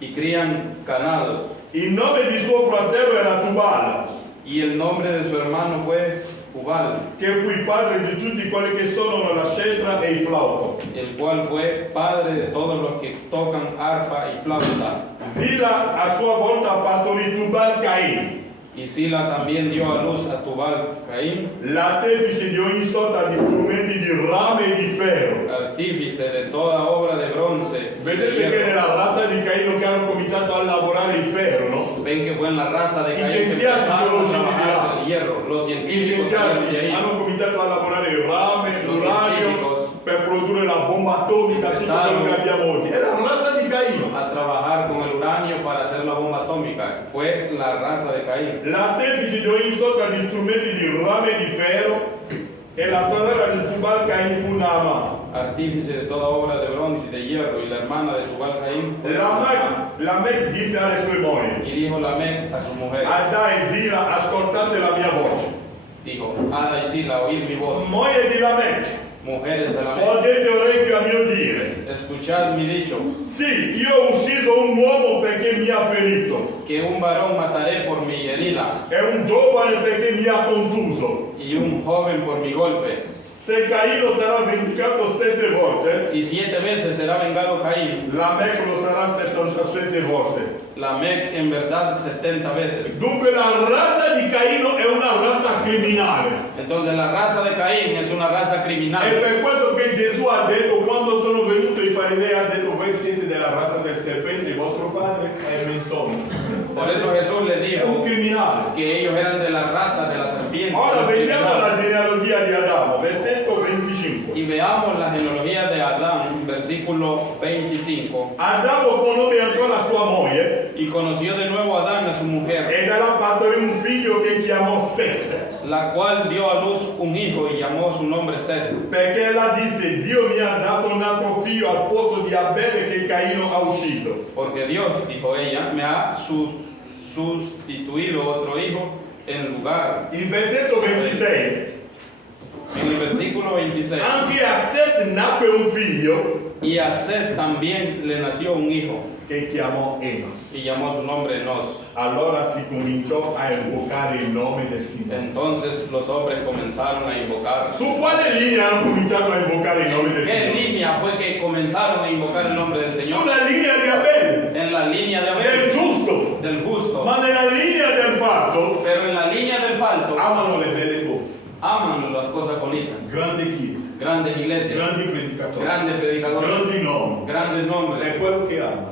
y crían ganados. Il nome di suo fratello era Tubal, Y el nombre de su hermano fue Jubal, che fu il padre di tutti quelli che suonano la cetra e il flauto. el cual fue padre de todos los que tocan arpa y flauta. Zila a sua volta partorì Tubal Cain, Y Sila también dio a luz a Tubal Caín, l'artefice di ogni sorta di strumenti di rame e di ferro. artífice de toda obra de bronce. y de Vedete che hierro. nella razza di Caino che hanno cominciato a lavorare il ferro, no? Ven que fue en la raza de Y Caín que cienciati empezaron sono a usciti di là. trabajar el hierro. Los I científicos salieron de scienziati ahí. hanno cominciato a lavorare il rame, Los l'uranio científicos per produrre la bomba atomica, tutto quello che abbiamo oggi. È la razza di Caino. a trabajar con el uranio para hacer la bomba atómica. Fue la raza de Caín. L'artefice di ogni sorta di strumenti di rame e di ferro e la sorella di Tubal Cain fu Naama. Artífice de toda obra de bronce y de hierro, y la hermana de Tubal Caín fue Lamech disse alle sue mogli: y dijo Lamec a su mujer, Ada e Zila, ascoltate la mia voce. dijo, Ada y Sila, oíd mi voz, Moglie di Lamech, mujeres de Lamec, porgete orecchio a mio dire. escuchad mi dicho, Sì, io ho ucciso un uomo perché mi ha ferito, que un varón mataré por mi herida e un giovane perché mi ha contuso. y un joven por mi golpe. Se Caino sarà vendicato 7 volte, Si 7 veces será vengado Caín, Lamech lo sarà 77 volte. Lamec en verdad 70 veces. Dunque la razza di Caino è una razza criminale. Entonces la raza de Caín es una raza È criminal. per questo che Gesù ha detto, quando sono venuti i farisei, ha detto: voi siete della razza del serpente, il vostro padre è menzogna. Por eso Jesús le È un dijo criminale. que ellos eran de la raza de la serpiente. Ora los vediamo la criminales. genealogia di Adamo, versetto 25. Y veamos la genealogía de versículo 25. Adamo conobbe ancora sua moglie Y conoció de nuevo a Adán a su mujer, ed era partorì un figlio che chiamò Set, la cual dio a luz un hijo y llamó su nombre Set, perché ella disse: Dio mi ha dato un altro figlio al posto di Abele che Caino ha ucciso. porque Dios, dijo ella, me ha sustituido otro hijo en lugar. Il versetto 26. En el versículo 26. Anche a Set nacque un figlio Y a Set también le nació un hijo che chiamò Enos. y llamó su nombre Enos. Allora si cominciò a invocare il nome del Signore. Entonces los hombres comenzaron a invocar. Su quale linea hanno cominciato a invocare il nome del ¿Qué Signore? línea fue que comenzaron a invocar el nombre del Señor? Sulla linea di Abele, En la línea de del Abel, giusto, del justo. ma nella linea del falso Pero en la línea del falso amano le belle cose. aman las cosas bonitas. Grandi chiese, Grandes iglesias, grandi predicatori, grandes predicadores, grandi nomi. grandes È nombres. quello che amano.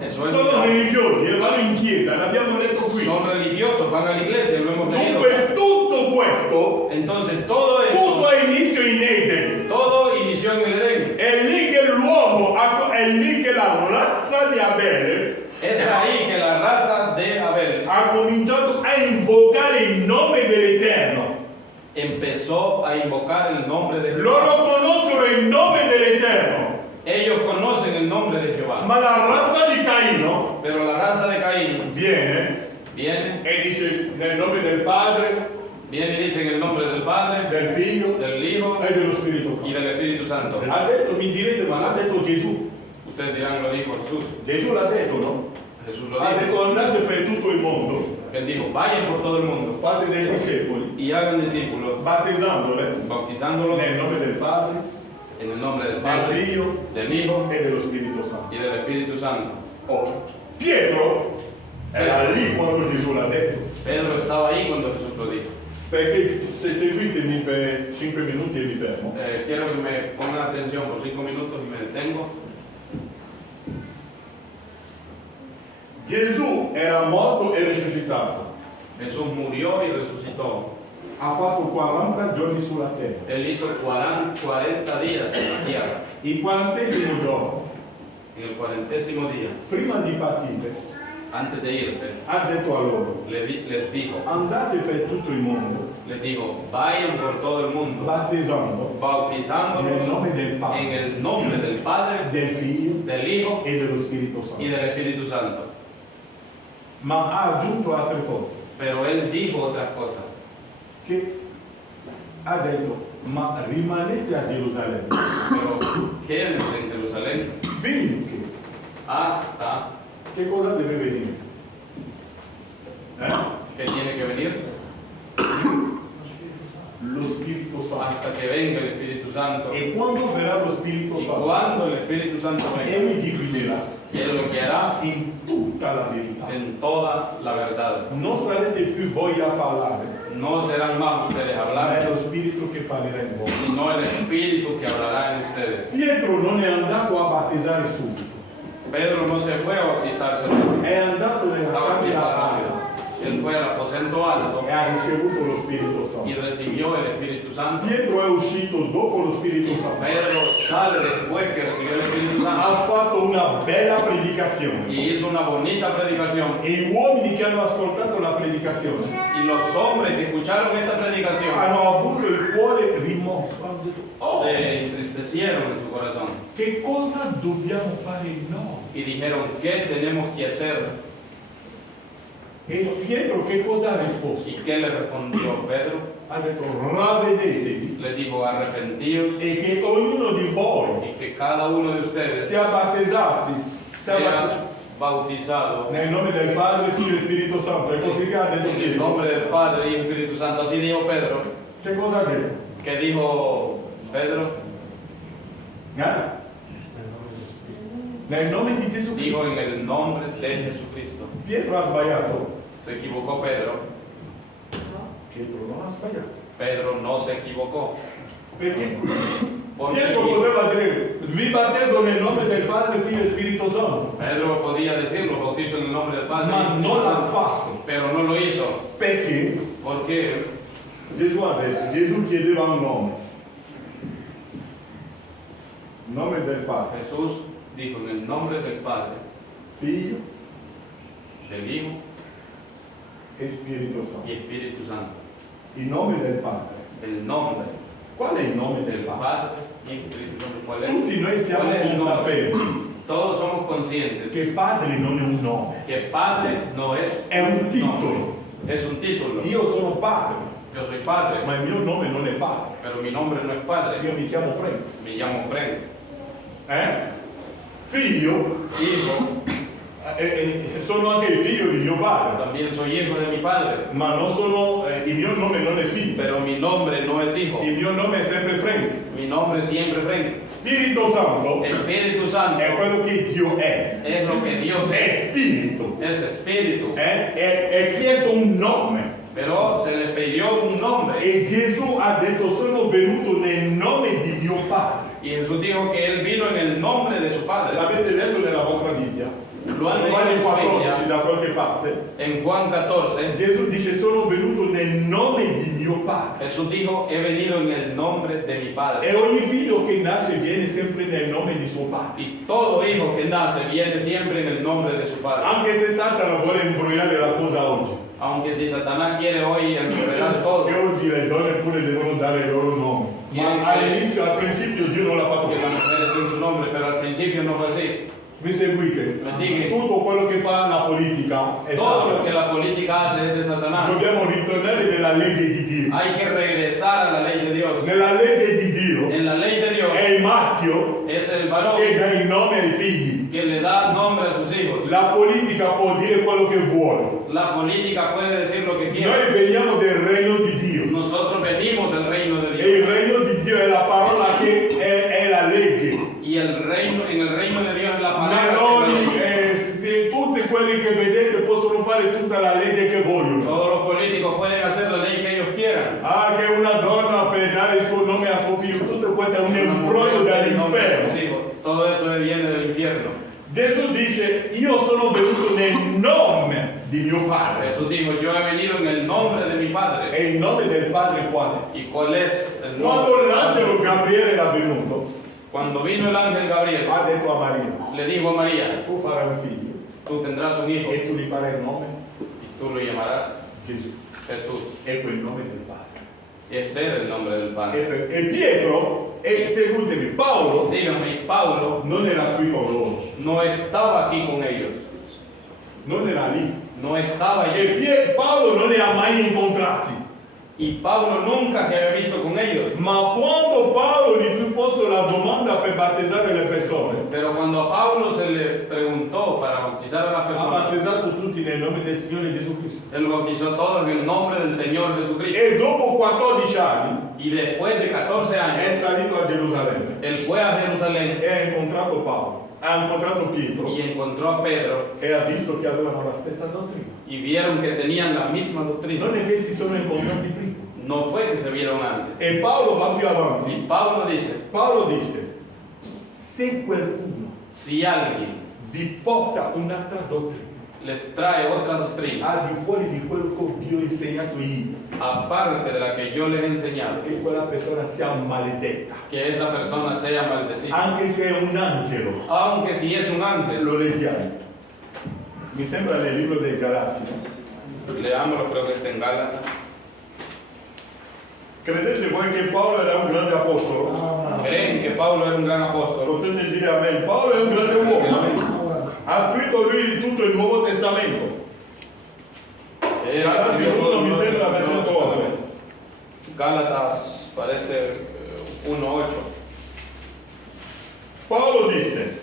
Eso es. Sono religiosi e vanno in chiesa, l'abbiamo detto qui. Son religiosos, van a la iglesia, lo hemos leído. Dunque tutto questo, Entonces todo tutto esto, ha inizio in Eden. todo inició en el Edén. È lì che l'uomo, è lì che la razza di Abele Es ahí que la raza de Abel ha cominciato a invocare il nome dell'Eterno. empezó a invocar el nombre de Jehová. Loro conoscono il nome dell'Eterno, Ellos conocen el nombre de Jehová. ma la razza di Caino Pero la raza de Caín viene viene e dice nel nome del Padre, y dicen el nombre del Padre, del Figlio del Hijo e dello Spirito y Santo. del Espíritu Santo. Ha detto, mi direte, ma l'ha detto Gesù. Ustedes dirán, lo dijo Jesús. Gesù l'ha detto, no? Jesús lo Ha dijo. detto andate per tutto il mondo, Él dijo, vayan por todo el mundo fate dei discepoli, y hagan discípulos, battezzandole bautizándolos nel nome del Padre, en el nombre del del Padre, Figlio del Hijo e dello Spirito Santo. y del Espíritu Santo. Oh, Pietro era lì quando Gesù l'ha detto, Pedro estaba ahí cuando Jesús lo dijo. perché se seguitemi per 5 minuti e mi fermo. Quiero que me pongan atención por 5 minutos y me detengo. Gesù era morto e risuscitato, Jesús murió y resucitó. ha fatto 40 giorni sulla terra. Él hizo 40 días en la tierra. Il 40° giorno, En el 40º día, prima di partire, antes de irse, ha detto a loro, les dijo, andate per tutto il mondo, vayan por todo el mundo, battezzando nel bautizándolos nome del en Padre, el nombre del Padre, del Figlio del Hijo e dello Spirito y Santo. del Espíritu Santo. Ma ha aggiunto altre cose, Pero él dijo otras cosas. che ha detto, ma rimanete a Gerusalemme Pero quédense en Jerusalén finché, hasta che cosa deve venire? que tiene que venir, Lo Spirito Santo. hasta que venga el Espíritu Santo. E quando verrà lo Spirito Y Santo, cuando el Espíritu Santo venga, Egli vi guiderà Él lo guiará in tutta la verità. en toda la verdad. Non sarete più voi a parlare, No serán más ustedes ma è hablar, lo Spirito che parlerà in voi. sino el Espíritu que hablará en ustedes. Pietro non è andato a battezzare subito, Pedro no se fue a bautizarse, è andato nella a camera bautizar alta rápido. Él fue al aposento alto e ha ricevuto lo Spirito y Santo. recibió el Espíritu Santo. Pietro è uscito dopo lo Y Spirito Santo. Pedro sale después que recibió el Espíritu Santo Ha fatto una bella predicazione. y hizo una bonita predicación. E gli uomini che hanno ascoltato la predicazione Y los hombres que escucharon esta predicación hanno avuto il cuore rimosso. Hanno detto, oh, se entristecieron en su corazón che cosa dobbiamo fare noi? y dijeron, ¿qué tenemos que hacer? E Pietro che cosa ha risposto? ¿Y qué le respondió Pedro? Ha detto, ravvedetevi Le dijo, arrepentíos e che ognuno di voi y que cada uno de ustedes sia battezzati sea bautizado nel nome del Padre, Figlio e Spirito Santo. E così che ha detto en el Pietro. nombre del Padre y Espíritu Santo. Así dijo Pedro. Che cosa ha detto? ¿Qué dijo Pedro? Nel nome di Gesù Dijo Cristo. en el nombre de Jesucristo. Pietro ha sbagliato. Se equivocó Pedro. Pietro non ha sbagliato. Pedro no se equivocó. Perché Porque Pietro poteva dire, vi battezzo nel nome del Padre, Figlio e Spirito Santo. Pedro podía decirlo, bautizo en el nombre del Padre. Ma non l'ha fatto. Pero no lo hizo. Perché Porque Gesù ha detto, Gesù chiedeva un nome. Nome del Padre, Jesús dijo en el nombre del Padre, Figlio del Hijo e Spirito y Santo. Espíritu Santo. Il nome del Padre. El nombre Qual è il nome del del Padre? Padre y Espíritu Santo. ¿Cuál es? Tutti noi siamo ¿Cuál es el nombre? consapevoli Todos somos conscientes che Padre non è un nome, que Padre no es è un nombre, titolo. es un título. Io sono padre, Yo soy padre, ma il mio nome non è padre. pero mi nombre no es padre, Io mi chiamo Frank. me llamo Frank. Figlio, Hijo, sono anche il figlio di mio padre, también soy hijo de mi padre, ma non sono, il mio nome non è figlio, pero mi nombre no es hijo. il mio nome è sempre Frank. Mi nombre es siempre Frank. Spirito Santo Espíritu Santo è quello che Dio è lo que Dios è es, spirito, es espíritu. è chiesto un nome. Pero se le pidió un nombre E Gesù ha detto sono venuto nel nome di mio padre. y Jesús dijo que él vino en el nombre de su Padre. L'avete letto nella vostra Bibbia? Lo han leído Giovanni en su 14 Biblia. da qualche parte. En Juan 14, Gesù dice sono venuto nel nome di mio padre. Jesús dijo, he venido en el nombre de mi Padre. E ogni figlio che nasce viene sempre nel nome di suo padre. Y todo hijo que nace viene siempre en el nombre de su Padre. Anche se Satana vuole imbrogliare la cosa oggi. Aunque si Satanás quiere hoy enredar todo, Che oggi le donne pure devono dare il loro nome. Ma all'inizio, al principio Dio non l'ha fatto que las così. mujeres tienen su nombre, pero al principio no fue así. Mi seguite? Me sigue. Tutto quello che fa la politica è Todo lo que Satana. la política hace es de Satanás. Dobbiamo ritornare nella legge di Dio. Hay que regresar a la ley de Dios. Nella legge di Dio En la ley de Dios è il maschio es el varón che dà il nome ai figli. que le da nombre a sus hijos. La politica può dire quello che vuole. La política puede decir lo que quiera. Noi veniamo del regno di Dio. Nosotros venimos del reino de E il Dios. regno di Dio è la parola che è la legge. Y el reino, en el reino de Dios es la palabra. Meloni, que la ley. se tutti quelli che vedete possono fare tutta la legge che vogliono. Todos los políticos pueden hacer la ley que ellos quieran. Ah, che una donna per dare il suo nome a suo figlio, tutto questo è un Una imbroglio mujer tiene el nombre de sus dall'inferno. hijos. Todo eso viene del infierno. Gesù dice, io sono venuto nel nome di mio padre. Jesús dijo, yo he venido en el nombre de mi Padre. E il nome del padre quale? ¿Y cuál es el Quando nombre? l'angelo Gabriele era venuto, Cuando vino el ángel Gabriel, ha detto a Maria, le dijo a María, tu farai un figlio tú tendrás un hijo e tu gli farai il nome y tú lo llamarás Gesù. Jesús. È quel nome del padre. Ese era el nombre del Padre. E Pietro, e seguitemi, Paolo Síganme, y Pablo non era qui con loro, no estaba aquí con ellos. non era lì. No estaba allí. E Paolo non li ha mai incontrati. Y Pablo nunca se había visto con ellos. Ma quando Paolo gli fu posto la domanda per battezzare le persone, Pero cuando a Pablo se le preguntó para bautizar a las ha personas, battezzato tutti nel nome del Signore Gesù Cristo. él bautizó a todos en el nombre del Señor Jesucristo. E dopo 14 anni Y después de 14 è años, salito a Gerusalemme él fue a Jerusalén e ha incontrato Paolo, ha incontrato Pietro y encontrò a Pedro e ha visto che avevano la stessa dottrina. y vieron que tenían la misma doctrina. Non è che si sono incontrati prima. No fue que se vieron antes. E Paolo va più Y avanti. Pablo dice, Paolo disse, se qualcuno si alguien vi porta un'altra dottrina, les trae otra doctrina, al di fuori di quello che vi ho insegnato io, aparte de la que yo les he enseñado, e quella persona sia maledetta, que esa persona sea maldecida, anche se è un angelo. aunque si es un ángel. Lo leggiamo. Mi sembra nel libro dei Galati. No? Leámoslo, creo que está en Gálatas. Credete voi che Paolo era un grande apostolo? ¿Creen que Pablo era un gran apóstol? Potete dire a me, Paolo è un grande uomo. Amén. Ha scritto lui tutto il Nuovo Testamento. Galati 1 mi sembra versetto 8. Gálatas parece 1:8. Paolo dice,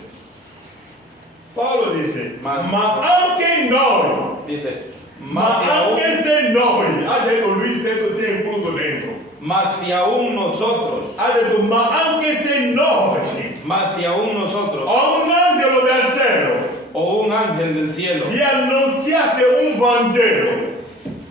Ma anche noi, Dice, ma anche se noi, ha detto lui stesso si è incluso dentro, mas si aún nosotros, ha detto ma anche se noi, mas si aún nosotros, o un angelo del cielo, o un ángel del cielo, vi annunziasse un Vangelo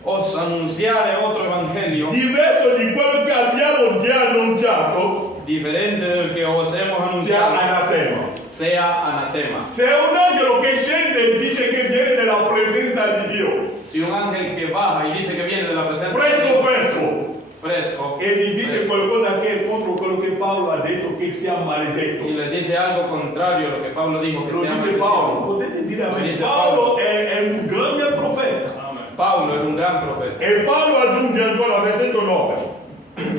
os anunciare otro evangelio diverso di quello che abbiamo già annunciato, diferente del que os hemos sia anunciado, anatema. sea anatema. Se è un angelo che scende e dice che viene dalla presenza di Dio, Si un ángel que baja y dice que viene de la presencia de fresco Dios, fresco, fresco, e vi dice qualcosa che è contro quello che Paolo ha detto che sia maledetto. y les dice algo contrario a lo que Pablo dijo, que Lo sea dice maldecido. Paolo, potete dire a Lo me, dice Paolo è un grande profeta. Pablo era un gran profeta. E Paolo aggiunge ancora al versetto 9,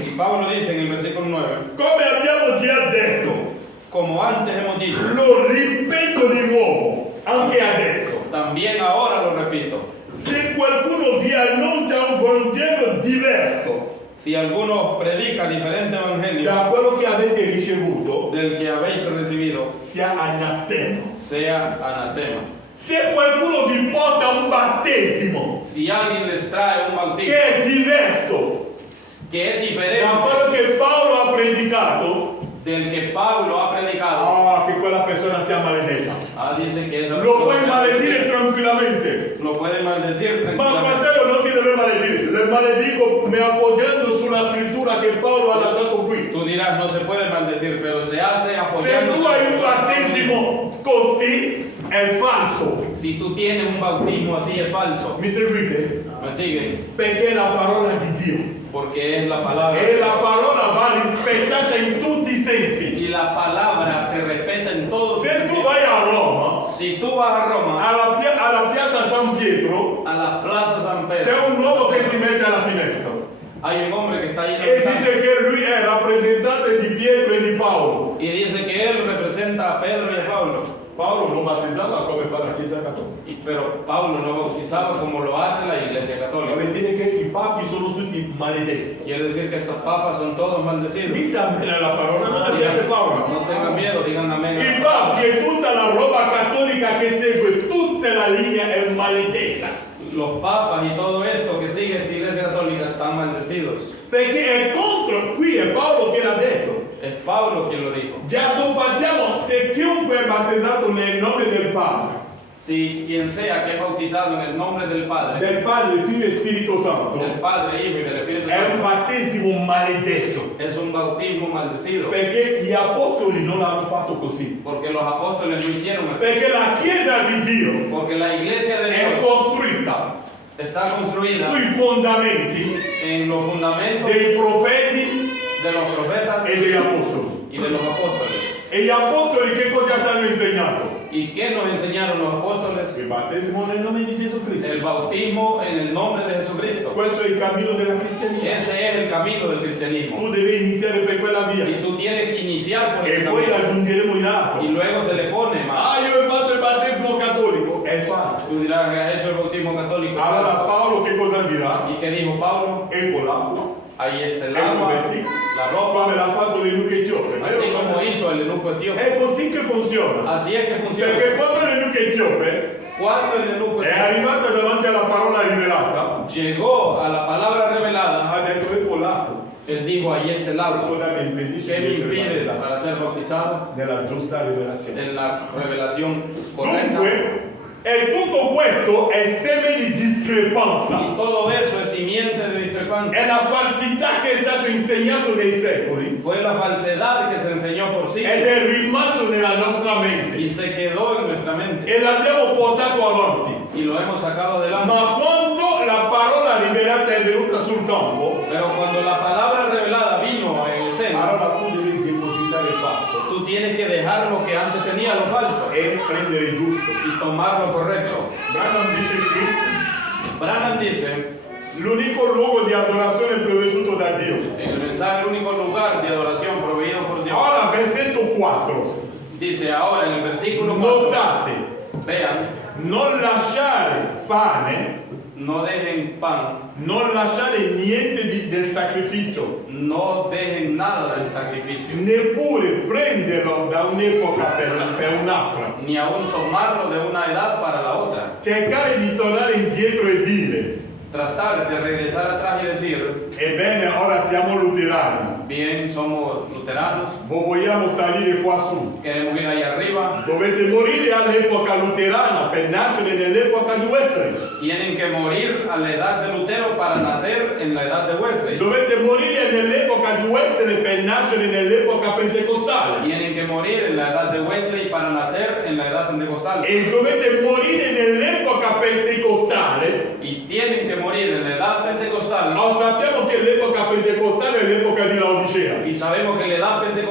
Y Pablo dice en el versículo 9, come abbiamo già detto, como antes hemos dicho, lo ripeto di nuovo, anche adesso. también ahora lo repito, Se qualcuno vi annuncia un Vangelo diverso si alguno predica diferente evangelio da quello che avete ricevuto, del que habéis recibido, sia anatema. sea anatema. Se qualcuno vi porta un battesimo Si alguien les trae un bautismo che è diverso que es da diferente quello che Paolo ha predicato, del que Pablo ha predicado, che quella persona sia maledetta. dice que esa Lo puoi persona maledire tranquillamente. lo puede maldecir Ma tranquilamente. fratello non si deve maledire, le maledico me appoggiando sulla scrittura che Paolo ha lasciato qui. Tú dirás, no se puede maldecir, pero se hace Se apoyándose. tu hai un en la palabra. battesimo così è falso. Si tú tienes un bautismo así es falso. Mi seguite? ¿Me siguen? Perché è la parola di Dio. Porque es la palabra. E la parola va rispettata in tutti i sensi. Y la palabra se respeta en todos. Se tu vai a Roma, Si tú vas a Roma, alla piazza San Pietro, a la Plaza San c'è Pedro, un uomo che si mette alla finestra hay un hombre que está ahí en e el stand dice che lui è rappresentante di Pietro e di Paolo. y dice que él representa a Pedro y a Pablo. Paolo non battezzava come fa la Chiesa Cattolica. Pero Pablo no bautizaba como lo hace la Iglesia Católica. Vuol dire che i papi sono tutti maledetti. Quiere decir que estos papas son todos maldecidos. Dite amene la parola, non abbiate paura. No tengan miedo, digan amén. I papi e tutta la roba cattolica che segue tutta la linea è maledetta. Los papas y todo esto que sigue esta Iglesia Católica están maldecidos. Perché è contro, qui è Paolo che l'ha detto. Es Pablo quien lo dijo. Già sopportiamo se chiunque è battezzato nel nome del Padre, Si quien sea que es bautizado en el nombre del Padre, Figlio e Spirito Santo, del Padre, Hijo y del Espíritu è un Santo, battesimo maledetto. es un bautismo maldecido. Perché gli apostoli non l'hanno fatto così. Porque los apóstoles no hicieron así. Perché la Chiesa di Dio Porque la iglesia de è Dios costruita está construida sui fondamenti en los fundamentos dei profeti de los profetas e degli apostoli. y de los apóstoles. E gli apostoli che cosa ci hanno insegnato? ¿Y qué nos enseñaron los apóstoles? Il battesimo nel nome di Gesù Cristo. El bautismo en el nombre de Jesucristo. Questo è il cammino della cristianità. Ese es el camino del cristianismo. Tu devi iniziare per quella via Y tú tienes que iniciar por e ese poi camino. aggiungeremo in atto. Y luego se le pone más. Io ho fatto il battesimo cattolico. È falso. Tú dirás que has hecho el bautismo católico. Allora Paolo che cosa dirà? ¿Y qué dijo Pablo? Ecco l'acqua. Ahí está el Ecco agua, i vestiti. la ropa, Come l'ha fatto l'Eunuco Etiope. así como hizo el eunuco etíope. È così che funziona. Así es que funciona. Perché quando l'Eunuco Etiope Cuando el eunuco è etíope arrivato davanti alla parola rivelata, llegó a la palabra revelada, ha detto ecco l'acqua. él dijo, ahí está el agua. Cosa mi impedisce ¿Qué di me essere impide battezzato? para ser bautizado? Nella giusta rivelazione. En la revelación correcta. Dunque, e tutto questo è seme di discrepanza. Y todo eso es simiente de discrepancia. È la falsità che è stato insegnato nei secoli Fue la falsedad que se enseñó por ed siglos è rimasto nella nostra mente y se quedó en nuestra mente e l'abbiamo portato avanti. y lo hemos sacado adelante. Ma quando la parola rivelata è venuta sul campo, Pero cuando la palabra revelada vino en el seno, allora tu devi depositare il falso tú tienes que dejar lo que antes tenía, lo falso, e prendere il giusto. y tomar lo correcto. Branham dice qui, Branham dice l'unico luogo di adorazione provveduto da Dio. en el mensaje, el único lugar de adoración proveído por Dios. Ora, versetto 4. Dice ahora en el versículo 4, Notate, vean, non lasciare pane, no dejen pan, non lasciare niente del sacrificio, no dejen nada del sacrificio, neppure prenderlo da un'epoca per un'altra. ni aún tomarlo de una edad para la otra. Cercare di tornare indietro e dire, Tratar de regresar atrás y decir, ebbene, ora siamo luterani, bien, somos luteranos, vogliamo salire qua su. queremos ir allá arriba, Dovete morire all'epoca luterana per nascere nell'epoca di Wesley. tienen que morir a la edad de Lutero para nacer en la edad de Wesley. Dovete morire nell'epoca di Wesley per nascere nell'epoca pentecostale. Tienen que morir en la edad de Wesley para nacer en la edad pentecostal. E dovete morire nell'epoca pentecostale. Y tienen que morir en la edad pentecostal. Ma sappiamo che l'epoca pentecostale è l'epoca di Laodicea. Y sabemos que la edad pentecostal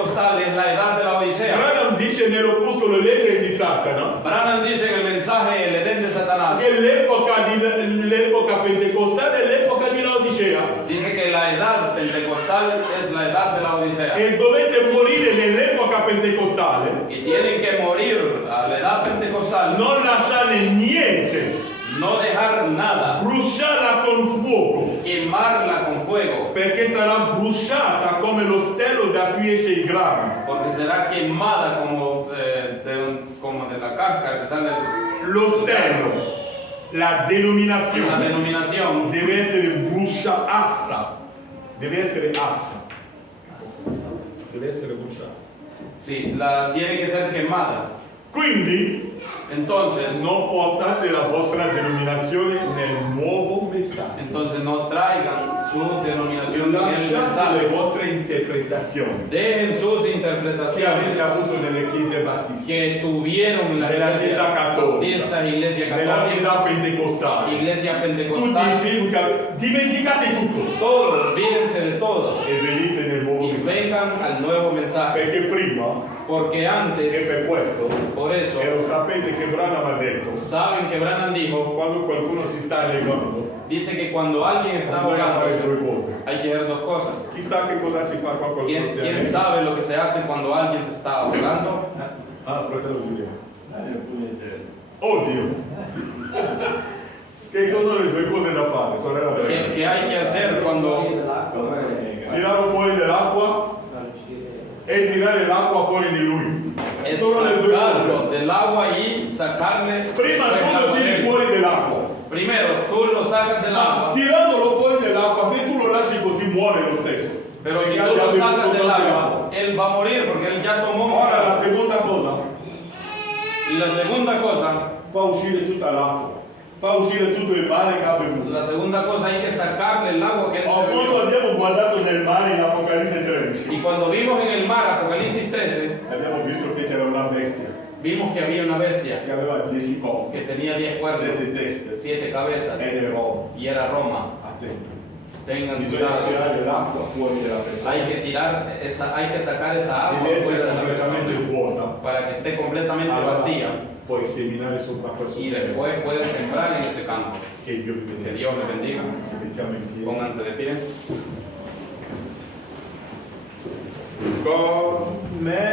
dice nell'opuscolo l'Eden di Satana Branham dice en el mensaje El Edén de Satanás, che l'epoca pentecostale è l'epoca di Laodicea. dice que la edad pentecostal es la edad de la Odisea. E dovete morire nell'epoca pentecostale, Y tienen que morir a la edad pentecostal, non lasciare niente, no dejar nada, bruciarla con fuoco, quemarla con fuego, perché sarà bruciata come lo stelo da cui esce il grano. porque será quemada como, como de la cáscara que sale Lo stelo, la la denominazione, denominación. deve essere bruciata, deve essere arsa, deve essere bruciata. Sí, tiene que ser quemada. Quindi Entonces, non portate la vostra denominazione nel nuovo messaggio. entonces no traigan su denominación en el Lasciate le mensaje. vostre interpretazioni Dejen sus che avete interpretaciones avuto nelle chiese battiste, que tuvieron la Della iglesia Chiesa Cattolica, bautista, iglesia nella católica, chiesa pentecostale. iglesia Tutti i pentecostal, film, dimenticate tutto todo, olvídense de todo e venite nel nuovo y messaggio. vengan al nuevo mensaje. Perché prima, Porque e antes, per questo, por eso, e lo sapete che Branham ha detto, saben que Branham dijo, quando qualcuno si sta allenando, dice que cuando alguien está bisogna fare due ahogándose, cose. hay que ver dos cosas. Chissà che cosa si fa quando qualcuno si ¿Quién allena. sabe lo que se hace cuando alguien se está ahogando? Ah, fratello Giuliano. Oddio! Che sono le due cose da fare, sorella ¿Qué, Verena? qué hay que hacer cuando Tirarlo fuori dell'acqua e tirare l'acqua fuori di lui. es Sono le due sacarlo cose. del agua y sacarle? Prima tu lo tiri fuori dell'acqua. Primero, tú lo sacas del Ma agua, tirandolo fuori dell'acqua, se tu lo lasci così muore lo stesso. pero si Perché tú ha lo già bevuto sacas del tanto agua, él va a morir porque él ya tomó mucha Ora la agua. seconda cosa, Y la segunda cosa, fa uscire tutta l'acqua, fa uscire tutto il mare che ha bevuto. la segunda cosa hay que sacarle el agua que él se Quando bebió. abbiamo guardato nel mare in Apocalisse 13, Y cuando vimos en el mar, Apocalipsis 13, abbiamo visto che c'era una bestia vimos que había una bestia che aveva 10 corpi, que tenía 10 cuernos, 7 teste 7 cabezas, ed è Roma. y era Roma. Attento. Tengan Bisogna cuidado. tirare l'acqua fuori della persona. Hay que tirar esa, hay que sacar esa agua Deve fuera essere de la completamente persona vuota. para que esté completamente Allora, vacía puoi seminare sopra questo y terreno. después puedes sembrar en ese campo. Che Dio vi Que benedica. Dios le bendiga. Ci mettiamo in piedi. Pónganse de pie. Come